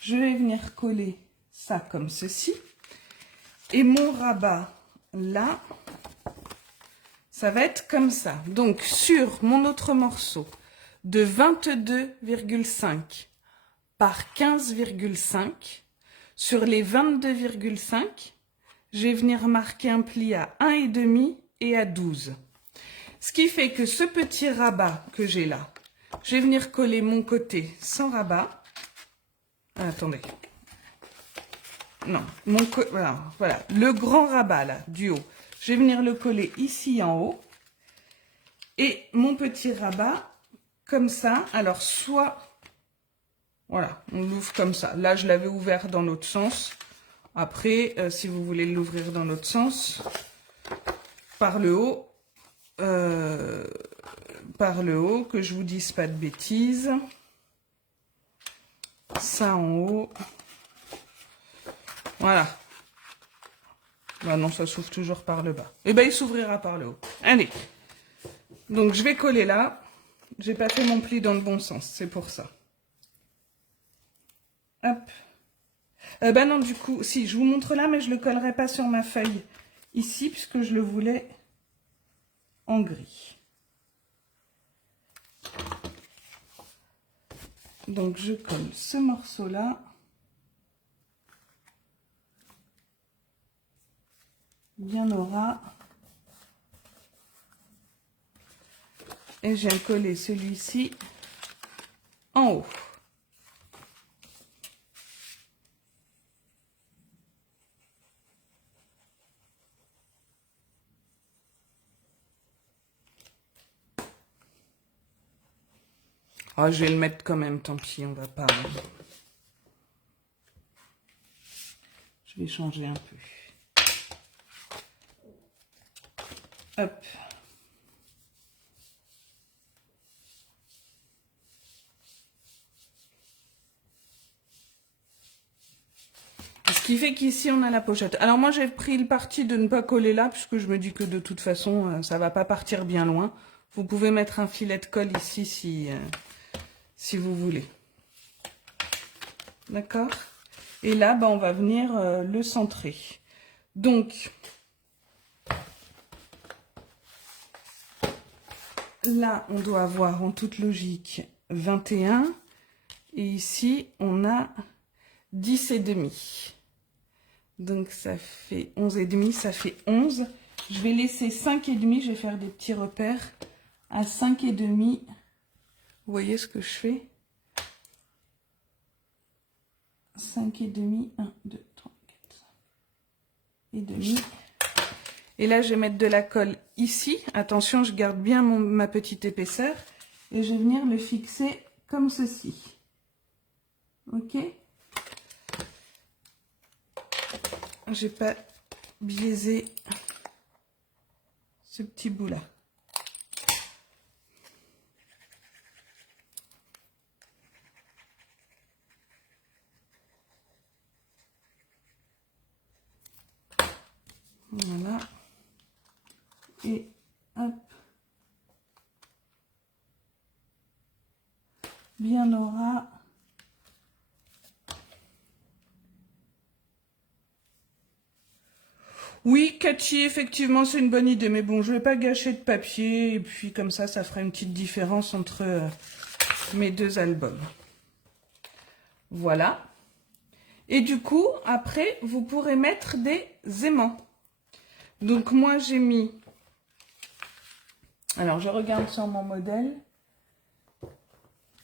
Je vais venir coller ça comme ceci. Et mon rabat, là, ça va être comme ça. Donc, sur mon autre morceau de 22,5 par 15,5, sur les 22,5, je vais venir marquer un pli à 1,5 et à 12. Ce qui fait que ce petit rabat que j'ai là, je vais venir coller mon côté sans rabat. Ah, attendez. Non, voilà, le grand rabat là, du haut. Je vais venir le coller ici en haut. Et mon petit rabat, comme ça. Alors, soit... Voilà, on l'ouvre comme ça. Là, je l'avais ouvert dans l'autre sens. Après, si vous voulez l'ouvrir dans l'autre sens, par le haut, que je vous dise pas de bêtises. Ça en haut. Voilà. Bah non, ça s'ouvre toujours par le bas. Et ben, il s'ouvrira par le haut. Allez. Donc, je vais coller là. J'ai pas fait mon pli dans le bon sens, c'est pour ça. Hop. Bah non, du coup, si, je vous montre là, mais je le collerai pas sur ma feuille ici, puisque je le voulais en gris. Donc, je colle ce morceau-là. Bien au ras. Et je viens coller celui-ci en haut. Ah, je vais le mettre quand même, tant pis, on va pas... Je vais changer un peu. Hop. Ce qui fait qu'ici, on a la pochette. Alors moi, j'ai pris le parti de ne pas coller là, puisque je me dis que de toute façon, ça va pas partir bien loin. Vous pouvez mettre un filet de colle ici si vous voulez. D'accord? Et là, on va venir le centrer. Donc, là, on doit avoir en toute logique 21. Et ici, on a 10,5. Donc, ça fait 11,5, ça fait 11. Je vais laisser 5,5, je vais faire des petits repères à 5,5. Vous voyez ce que je fais? 5,5, 1, 2, 3, 4, et demi. Et là, je vais mettre de la colle ici. Attention, je garde bien ma petite épaisseur. Et je vais venir le fixer comme ceci. Ok? J'ai pas biaisé ce petit bout là. Voilà. Et hop. Bien au ras. Oui, Cathy, effectivement, c'est une bonne idée. Mais bon, je vais pas gâcher de papier. Et puis, comme ça fera une petite différence entre mes deux albums. Voilà. Et du coup, après, vous pourrez mettre des aimants. Donc, moi, j'ai mis... Alors, je regarde sur mon modèle.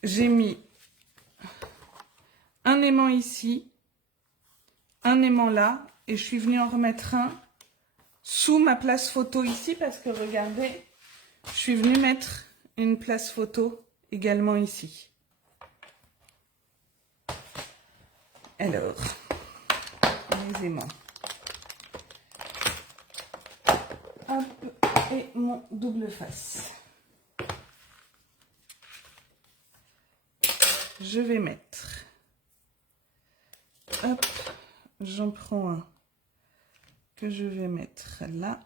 J'ai mis un aimant ici, un aimant là. Et je suis venue en remettre un sous ma place photo ici parce que regardez, je suis venue mettre une place photo également ici. Alors, les aimants. Hop, et mon double face. Je vais mettre, hop, j'en prends un que je vais mettre là,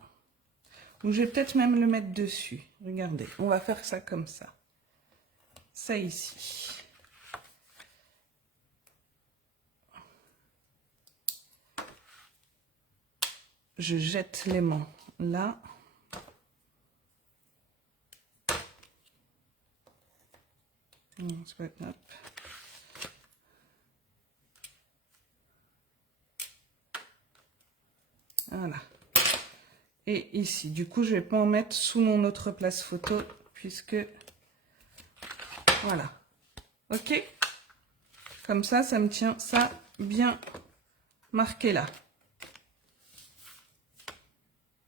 ou je vais peut-être même le mettre dessus. Regardez, on va faire ça comme ça. Ça ici. Je jette l'aimant là. Hop. Voilà. Et ici, du coup, je ne vais pas en mettre sous mon autre place photo, puisque... Voilà. Ok? Comme ça me tient ça bien marqué là.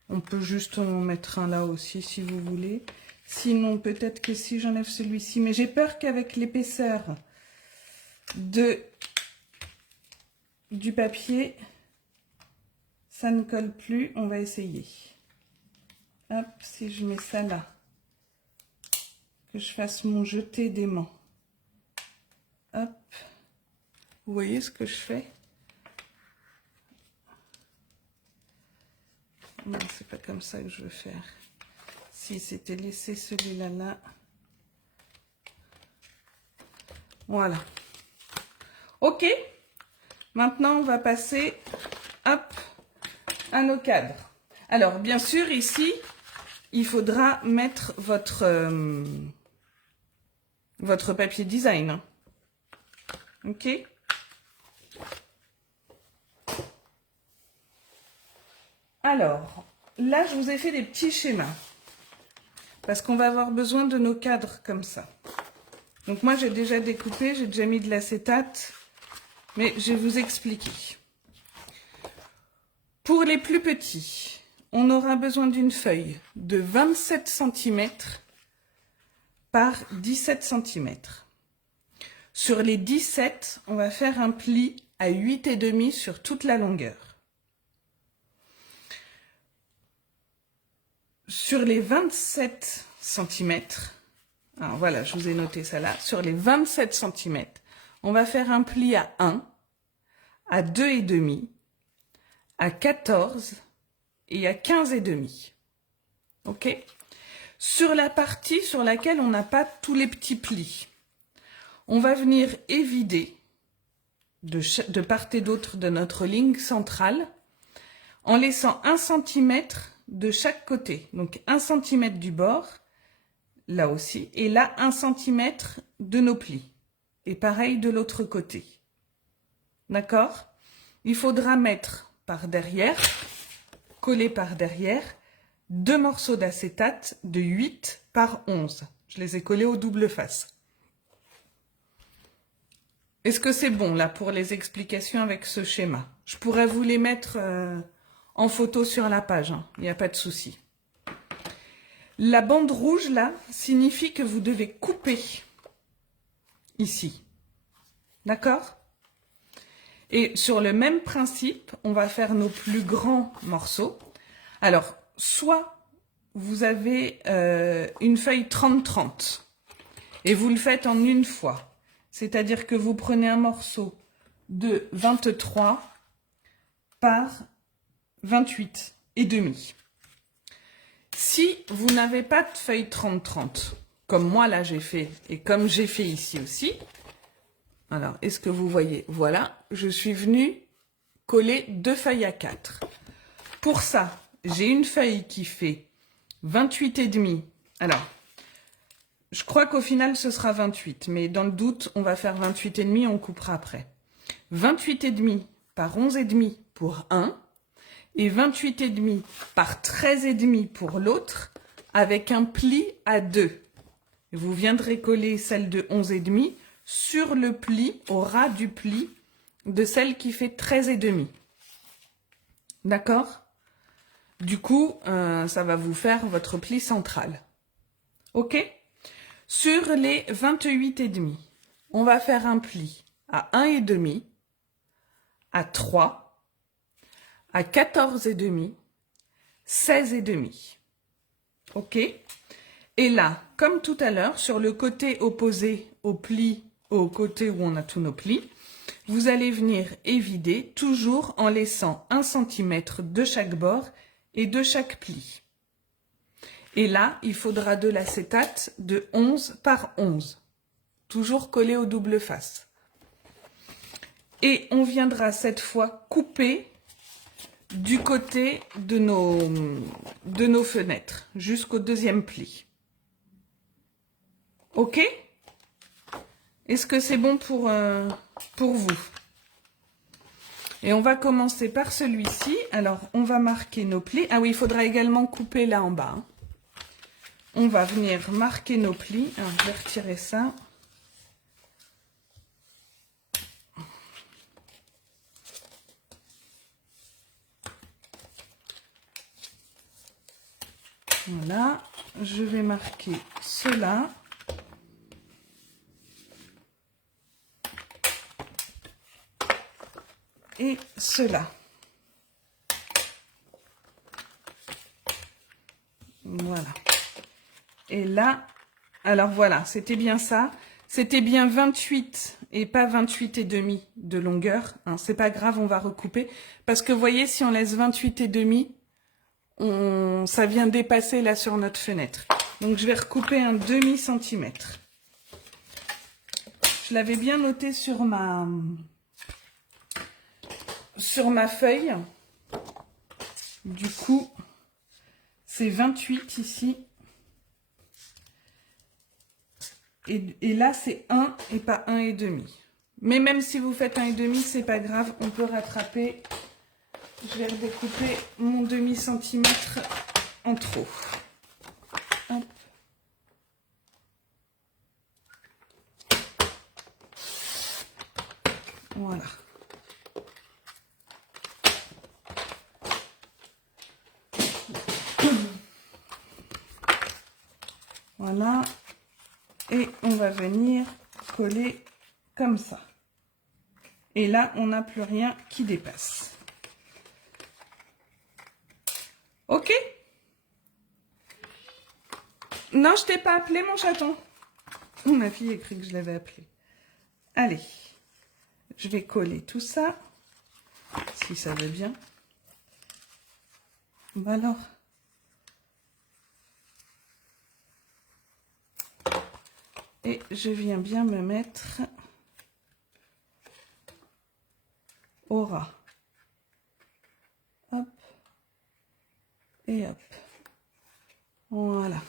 On peut juste en mettre un là aussi, si vous voulez. Sinon, peut-être que si j'enlève celui-ci, mais j'ai peur qu'avec l'épaisseur du papier, ça ne colle plus. On va essayer. Hop, si je mets ça là, que je fasse mon jeté d'aimant. Hop, vous voyez ce que je fais? Non, c'est pas comme ça que je veux faire. Si c'était laissé celui-là là. Voilà. Ok. Maintenant, on va passer, hop, à nos cadres. Alors, bien sûr, ici, il faudra mettre votre papier design. Hein. Ok. Alors, là, je vous ai fait des petits schémas. Parce qu'on va avoir besoin de nos cadres comme ça. Donc moi, j'ai déjà découpé, j'ai déjà mis de l'acétate. Mais je vais vous expliquer. Pour les plus petits, on aura besoin d'une feuille de 27 cm par 17 cm. Sur les 17, on va faire un pli à 8,5 sur toute la longueur. Sur les 27 cm, alors voilà, je vous ai noté ça là, sur les 27 cm, on va faire un pli à 1, à 2,5, à 14 et à 15,5. Ok? Sur la partie sur laquelle on n'a pas tous les petits plis, on va venir évider de part et d'autre de notre ligne centrale en laissant 1 cm de chaque côté. Donc 1 cm du bord, là aussi, et là 1 cm de nos plis. Et pareil de l'autre côté. D'accord? Il faudra mettre par derrière, coller par derrière, 2 morceaux d'acétate de 8 par 11. Je les ai collés au double face. Est-ce que c'est bon là pour les explications avec ce schéma? Je pourrais vous les mettre en photo sur la page, hein. Il n'y a pas de souci. La bande rouge là signifie que vous devez couper ici. D'accord? Et sur le même principe, on va faire nos plus grands morceaux. Alors, soit vous avez une feuille 30-30 et vous le faites en une fois. C'est-à-dire que vous prenez un morceau de 23 par 28,5. Si vous n'avez pas de feuille 30-30, comme moi là j'ai fait et comme j'ai fait ici aussi, alors est-ce que vous voyez? Voilà, je suis venue coller 2 feuilles à 4. Pour ça, j'ai une feuille qui fait 28,5. Alors, je crois qu'au final, ce sera 28. Mais dans le doute, on va faire 28,5, on coupera après. 28,5 par 11,5 pour un. Et 28,5 par 13,5 pour l'autre, avec un pli à 2. Vous viendrez coller celle de 11,5 sur le pli, au ras du pli, de celle qui fait 13,5. D'accord? Du coup, ça va vous faire votre pli central. Ok? Sur les 28,5, on va faire un pli à 1,5, à 3, à 14,5, 16,5. Ok? Et là, comme tout à l'heure, sur le côté opposé au pli, au côté où on a tous nos plis, vous allez venir évider, toujours en laissant 1 cm de chaque bord et de chaque pli. Et là, il faudra de l'acétate de 11 par 11, toujours collé aux doubles faces. Et on viendra cette fois couper du côté de nos fenêtres, jusqu'au deuxième pli. Ok? Est-ce que c'est bon pour vous? Et on va commencer par celui-ci. Alors, on va marquer nos plis. Ah oui, il faudra également couper là en bas. Hein. On va venir marquer nos plis. Alors, je vais retirer ça. Voilà. Je vais marquer cela. Et cela. Voilà. Et là, alors voilà, c'était bien ça. C'était bien 28 et pas 28,5 de longueur. Hein, c'est pas grave, on va recouper. Parce que vous voyez, si on laisse 28,5, ça vient dépasser là sur notre fenêtre. Donc je vais recouper un demi-centimètre. Je l'avais bien noté sur ma feuille. Du coup, c'est 28 ici. Et là, c'est 1 et pas 1,5. Mais même si vous faites 1,5, c'est pas grave, on peut rattraper. Je vais redécouper mon demi-centimètre en trop. Hop. Voilà. Voilà. Et on va venir coller comme ça. Et là, on n'a plus rien qui dépasse. Ok? Non, je t'ai pas appelé, mon chaton. Ma fille a cru que je l'avais appelé. Allez, je vais coller tout ça, si ça veut bien. Bah alors. Et je viens bien me mettre au ras. Hop. Et hop. Voilà.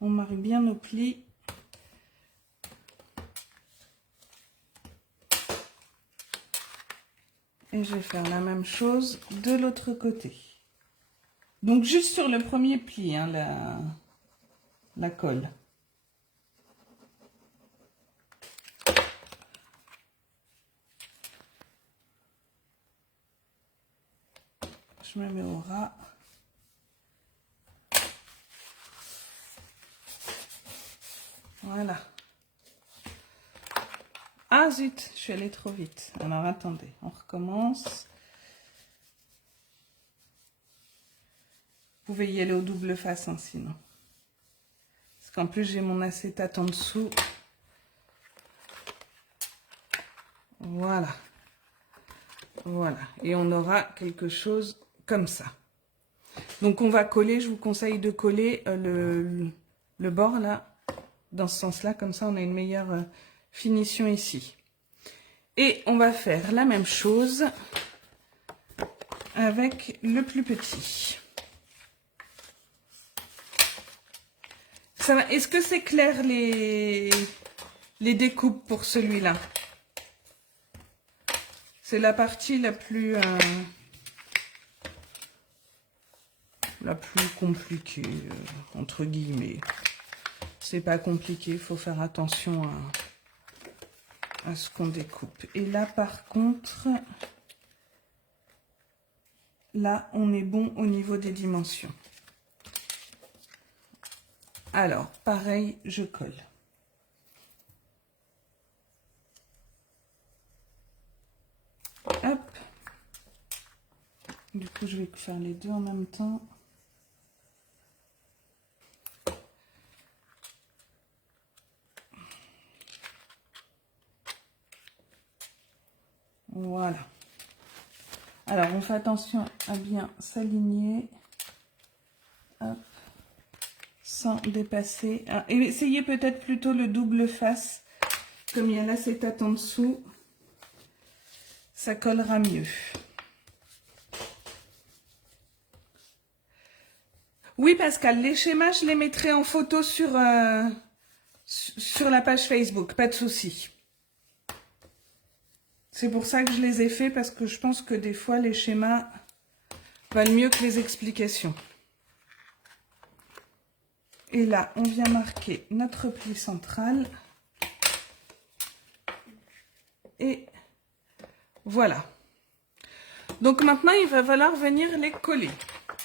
On marque bien nos plis. Et je vais faire la même chose de l'autre côté. Donc juste sur le premier pli, hein, la colle. Je me mets au ras. Voilà. Ah zut, je suis allée trop vite. Alors attendez, on recommence. Vous pouvez y aller au double face, hein, sinon. Parce qu'en plus, j'ai mon acétate en dessous. Voilà. Voilà. Et on aura quelque chose comme ça. Donc, on va coller. Je vous conseille de coller le bord, là, dans ce sens-là. Comme ça, on a une meilleure finition ici. Et on va faire la même chose avec le plus petit. Est-ce que c'est clair les découpes pour celui-là? C'est la partie la plus compliquée, entre guillemets. C'est pas compliqué, il faut faire attention à ce qu'on découpe. Et là, par contre, là, on est bon au niveau des dimensions. Alors, pareil, je colle. Hop. Du coup, je vais faire les deux en même temps. Voilà. Alors, on fait attention à bien s'aligner. Hop. Sans dépasser. Ah, et essayez peut-être plutôt le double face. Comme il y a l'acétate en dessous, ça collera mieux. Oui, Pascal, les schémas, je les mettrai en photo sur la page Facebook, pas de souci. C'est pour ça que je les ai faits, parce que je pense que des fois, les schémas valent mieux que les explications. Et là, on vient marquer notre pli central. Et voilà. Donc maintenant, il va falloir venir les coller.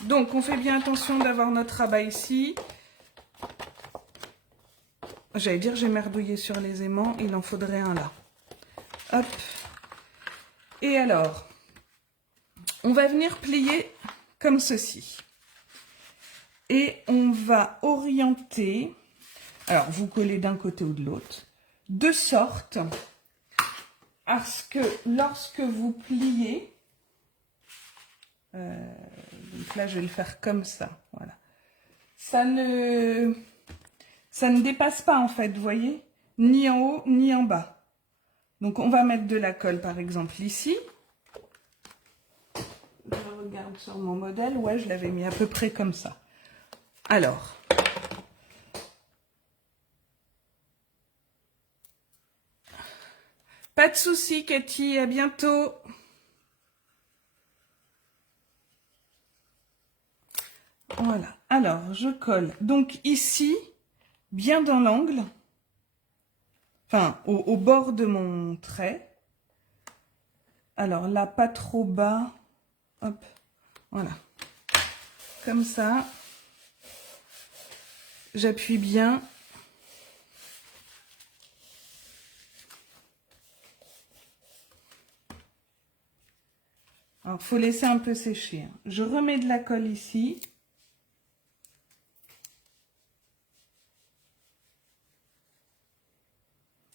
Donc, on fait bien attention d'avoir notre rabat ici. J'allais dire, j'ai merdouillé sur les aimants. Il en faudrait un là. Hop. Et alors, on va venir plier comme ceci. Et on va orienter. Alors, vous collez d'un côté ou de l'autre. De sorte à ce que lorsque vous pliez... donc là, je vais le faire comme ça. Voilà. Ça ne dépasse pas, en fait, vous voyez, ni en haut, ni en bas. Donc, on va mettre de la colle, par exemple, ici. Je regarde sur mon modèle. Ouais, je l'avais mis à peu près comme ça. Alors. Pas de souci, Cathy. À bientôt. Voilà. Alors, je colle. Donc, ici, bien dans l'angle. Enfin, au bord de mon trait. Alors là, pas trop bas. Hop, voilà. Comme ça. J'appuie bien. Alors, il faut laisser un peu sécher. Je remets de la colle ici.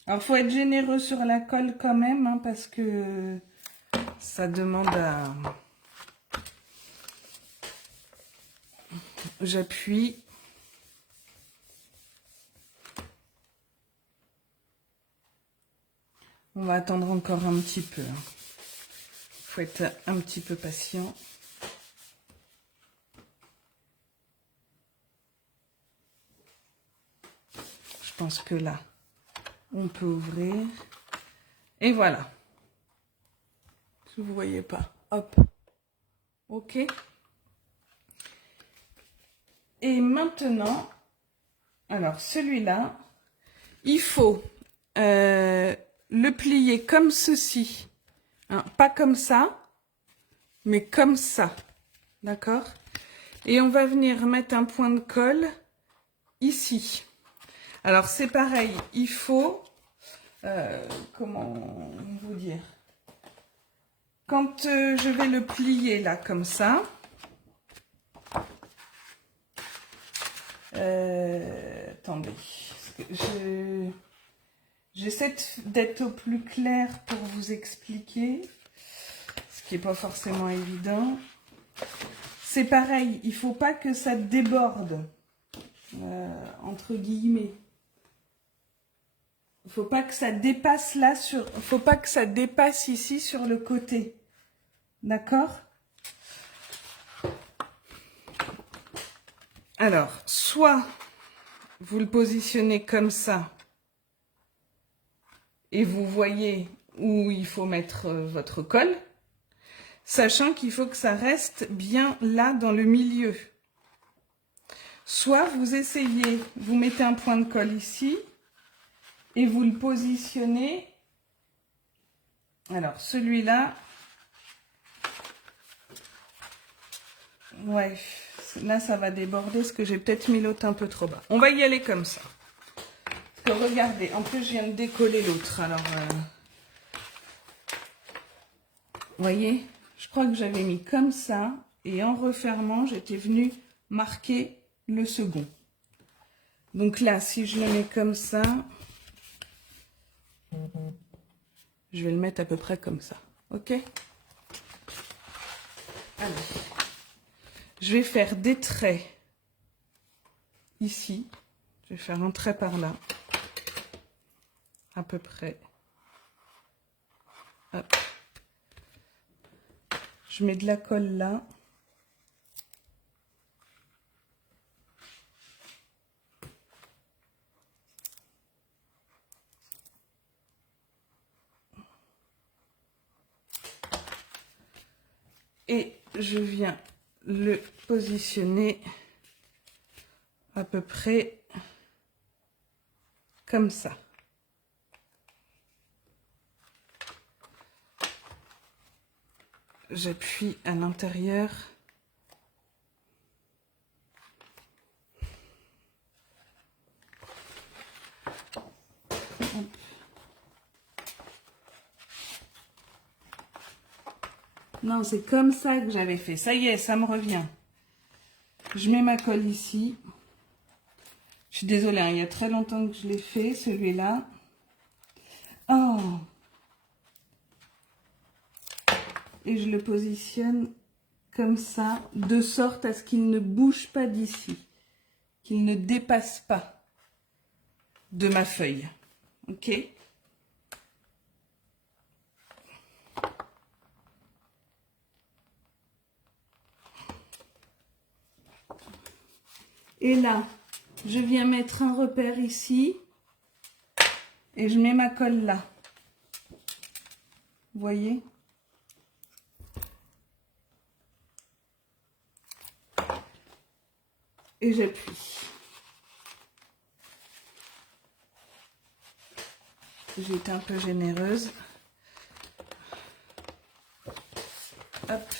Alors, il faut être généreux sur la colle quand même, hein, parce que ça demande à... J'appuie. On va attendre encore un petit peu. Il faut être un petit peu patient. Je pense que là, on peut ouvrir. Et voilà. Si vous ne voyez pas. Hop. OK. Et maintenant, alors celui-là, il faut le plier comme ceci. Hein, pas comme ça, mais comme ça. D'accord? Et on va venir mettre un point de colle ici. Alors c'est pareil, il faut... comment vous dire? Quand je vais le plier là, comme ça... attendez, j'essaie d'être au plus clair pour vous expliquer, ce qui n'est pas forcément évident. C'est pareil, il ne faut pas que ça déborde, entre guillemets. Il ne faut pas que ça dépasse là, faut pas que ça dépasse ici sur le côté. D'accord ? Alors, soit vous le positionnez comme ça et vous voyez où il faut mettre votre colle, sachant qu'il faut que ça reste bien là dans le milieu. Soit vous essayez, vous mettez un point de colle ici et vous le positionnez. Alors, celui-là, ouais, Là, ça va déborder parce que j'ai peut-être mis l'autre un peu trop bas. On va y aller comme ça. Parce que regardez, en plus, je viens de décoller l'autre. Alors, vous voyez, je crois que j'avais mis comme ça. Et en refermant, j'étais venue marquer le second. Donc là, si je le mets comme ça, je vais le mettre à peu près comme ça. Ok? Allez. Je vais faire des traits ici. Je vais faire un trait par là. À peu près. Hop. Je mets de la colle là. Et je viens le positionner à peu près comme ça. J'appuie à l'intérieur. Non, c'est comme ça que j'avais fait. Ça y est, ça me revient. Je mets ma colle ici. Je suis désolée, hein, il y a très longtemps que je l'ai fait, celui-là. Oh! Et je le positionne comme ça, de sorte à ce qu'il ne bouge pas d'ici. Qu'il ne dépasse pas de ma feuille. Ok? Et là, je viens mettre un repère ici. Et je mets ma colle là. Vous voyez? Et j'appuie. J'ai été un peu généreuse. Hop.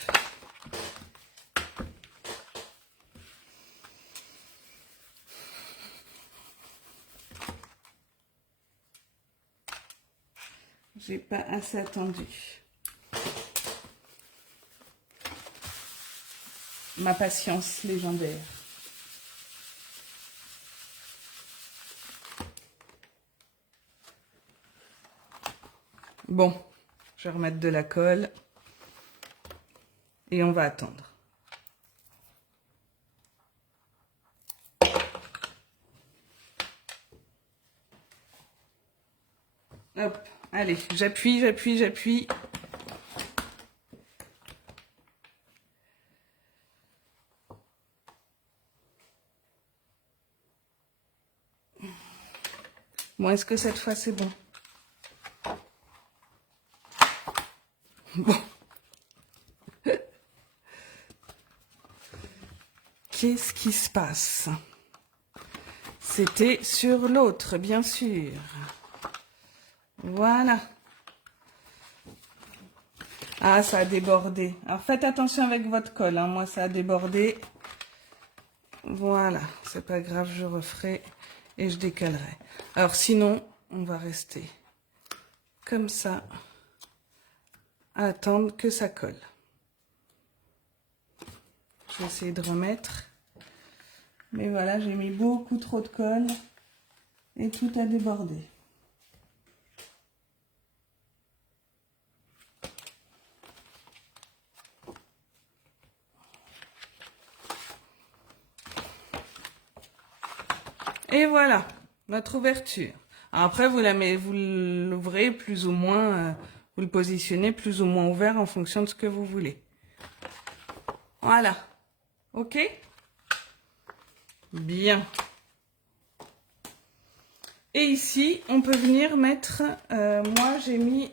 J'ai pas assez attendu. Ma patience légendaire. Bon, je vais remettre de la colle. Et on va attendre. Hop, allez, j'appuie, j'appuie, j'appuie. Bon, est-ce que cette fois c'est bon? Bon. Qu'est-ce qui se passe? C'était sur l'autre, bien sûr. Voilà. Ah, ça a débordé. Alors, faites attention avec votre colle. Hein. Moi, ça a débordé. Voilà. C'est pas grave, je referai et je décalerai. Alors, sinon, on va rester comme ça, à attendre que ça colle. Je vais essayer de remettre. Mais voilà, j'ai mis beaucoup trop de colle et tout a débordé. Et voilà, notre ouverture. Alors après, vous l'ouvrez plus ou moins, vous le positionnez plus ou moins ouvert en fonction de ce que vous voulez. Voilà. Ok? Bien. Et ici, on peut venir mettre, moi j'ai mis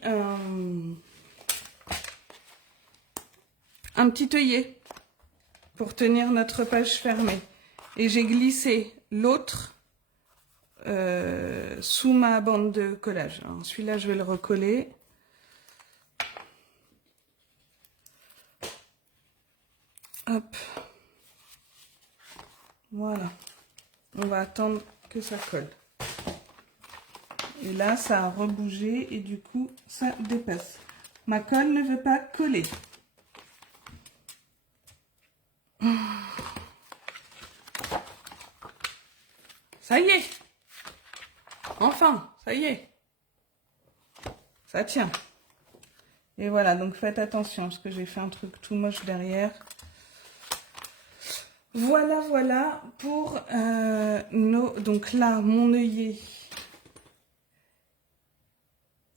un petit œillet pour tenir notre page fermée. Et j'ai glissé l'autre sous ma bande de collage. Celui-là, je vais le recoller. Hop. attendre que ça colle. Et là, ça a rebougé et du coup, ça dépasse. Ma colle ne veut pas coller. Ça y est. Enfin, ça y est. Ça tient. Et voilà, donc faites attention parce que j'ai fait un truc tout moche derrière. Voilà, voilà pour nos... Donc là, mon œillet.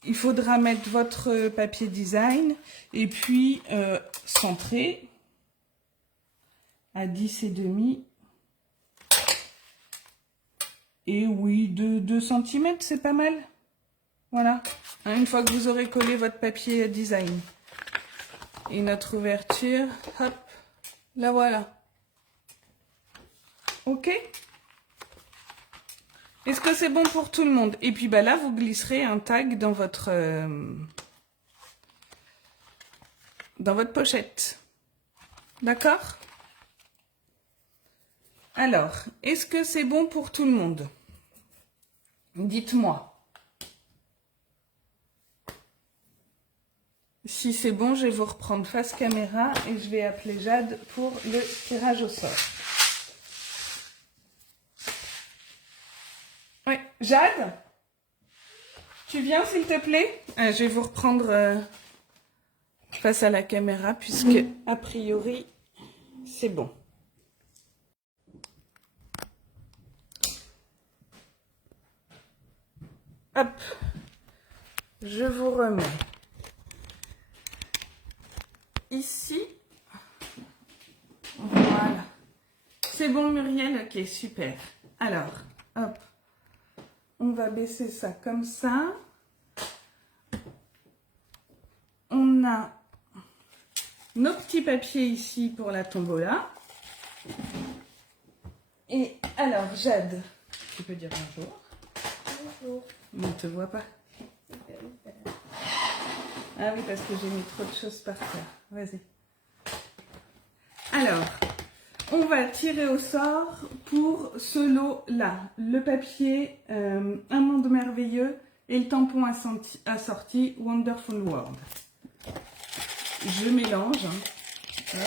Il faudra mettre votre papier design et puis centrer à 10,5. Et oui, 2 cm, c'est pas mal. Voilà. Une fois que vous aurez collé votre papier design. Et notre ouverture, hop, la voilà. Ok? Est-ce que c'est bon pour tout le monde? Et puis bah là, vous glisserez un tag dans votre pochette. D'accord? Alors, est-ce que c'est bon pour tout le monde? Dites-moi. Si c'est bon, je vais vous reprendre face caméra et je vais appeler Jade pour le tirage au sort. Oui, Jade, tu viens s'il te plaît? Je vais vous reprendre face à la caméra puisque a priori c'est bon. Hop, je vous remets ici. Voilà. C'est bon Muriel? Ok, super. Alors, hop, on va baisser ça comme ça. On a nos petits papiers ici pour la tombola. Et alors, Jade, tu peux dire bonjour? Bonjour. On ne te voit pas. Ah oui, parce que j'ai mis trop de choses par terre. Vas-y. Alors, on va tirer au sort pour ce lot-là. Le papier Un monde merveilleux et le tampon assorti Wonderful World. Je mélange. Hein.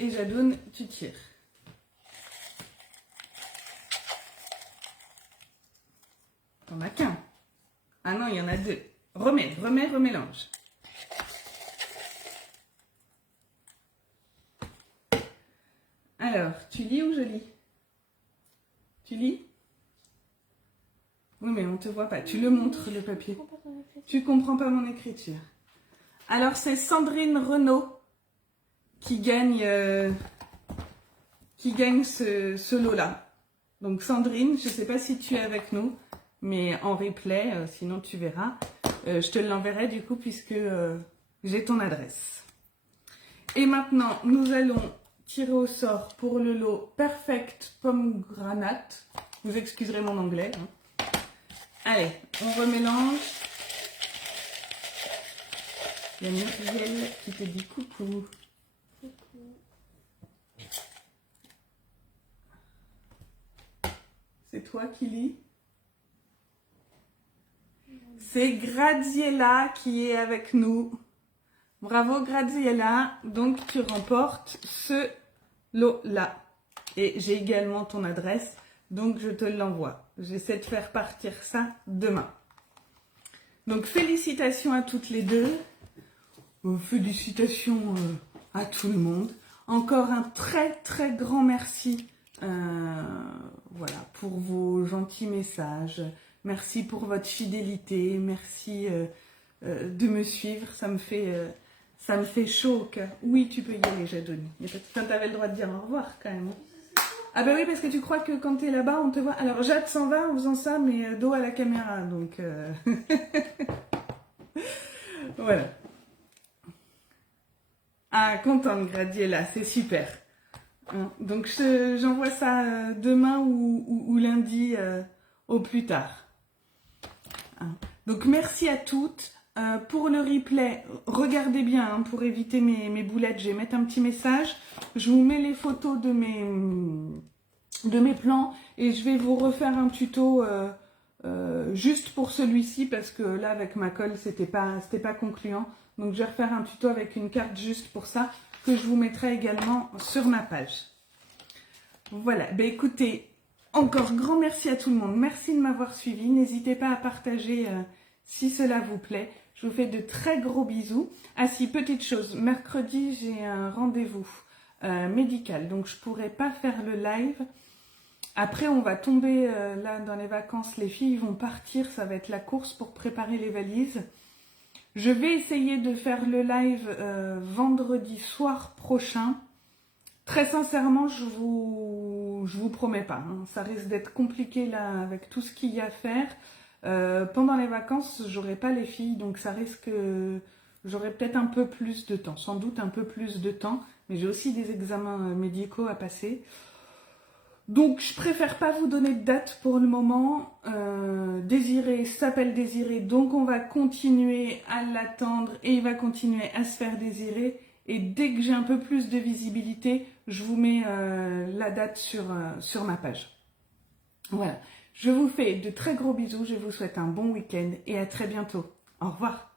Et Jadoune, tu tires. T'en as qu'un. Ah non, il y en a 2. Remélange. Alors, tu lis ou je lis? Tu lis? Oui, mais on ne te voit pas. Tu le montres, le papier. Tu comprends pas mon écriture. Alors, c'est Sandrine Renaud qui gagne ce lot-là. Donc, Sandrine, je ne sais pas si tu es avec nous, mais en replay, sinon tu verras. Je te l'enverrai du coup puisque j'ai ton adresse. Et maintenant, nous allons tirer au sort pour le lot Perfect Pomegranate. Vous excuserez mon anglais. Hein. Allez, on remélange. Il y a Muriel qui te dit coucou. Coucou. C'est toi qui lis? C'est Graziella qui est avec nous. Bravo Graziella. Donc tu remportes ce lot-là. Et j'ai également ton adresse. Donc je te l'envoie. J'essaie de faire partir ça demain. Donc félicitations à toutes les deux. Félicitations à tout le monde. Encore un très très grand merci voilà, pour vos gentils messages. Merci pour votre fidélité. Merci de me suivre. Ça me fait chaud au cœur. Oui, tu peux y aller, Jadoni. Tu avais le droit de dire au revoir quand même. Ah ben oui, parce que tu crois que quand tu es là-bas, on te voit. Alors Jade s'en va en faisant ça, mais dos à la caméra. Donc voilà. Ah, contente Gradiella, c'est super. Donc j'envoie ça demain ou lundi au plus tard. Donc merci à toutes. Pour le replay, regardez bien pour éviter mes boulettes. Je vais mettre un petit message. Je vous mets les photos de de mes plans et je vais vous refaire un tuto juste pour celui-ci parce que là avec ma colle c'était pas concluant, donc je vais refaire un tuto avec une carte juste pour ça que je vous mettrai également sur ma page. Voilà, ben écoutez, encore grand merci à tout le monde, merci de m'avoir suivi, n'hésitez pas à partager si cela vous plaît, je vous fais de très gros bisous. Ah si, petite chose, mercredi j'ai un rendez-vous médical, donc je pourrai pas faire le live. Après, on va tomber là dans les vacances, les filles vont partir, ça va être la course pour préparer les valises. Je vais essayer de faire le live vendredi soir prochain. Très sincèrement, je vous promets pas, hein. Ça risque d'être compliqué là avec tout ce qu'il y a à faire. Pendant les vacances, j'aurai pas les filles, donc ça risque... J'aurai peut-être un peu plus de temps, sans doute un peu plus de temps, mais j'ai aussi des examens médicaux à passer. Donc, je préfère pas vous donner de date pour le moment. Désiré s'appelle Désiré, donc on va continuer à l'attendre et il va continuer à se faire désirer. Et dès que j'ai un peu plus de visibilité, je vous mets la date sur ma page. Voilà. Je vous fais de très gros bisous, je vous souhaite un bon week-end et à très bientôt. Au revoir.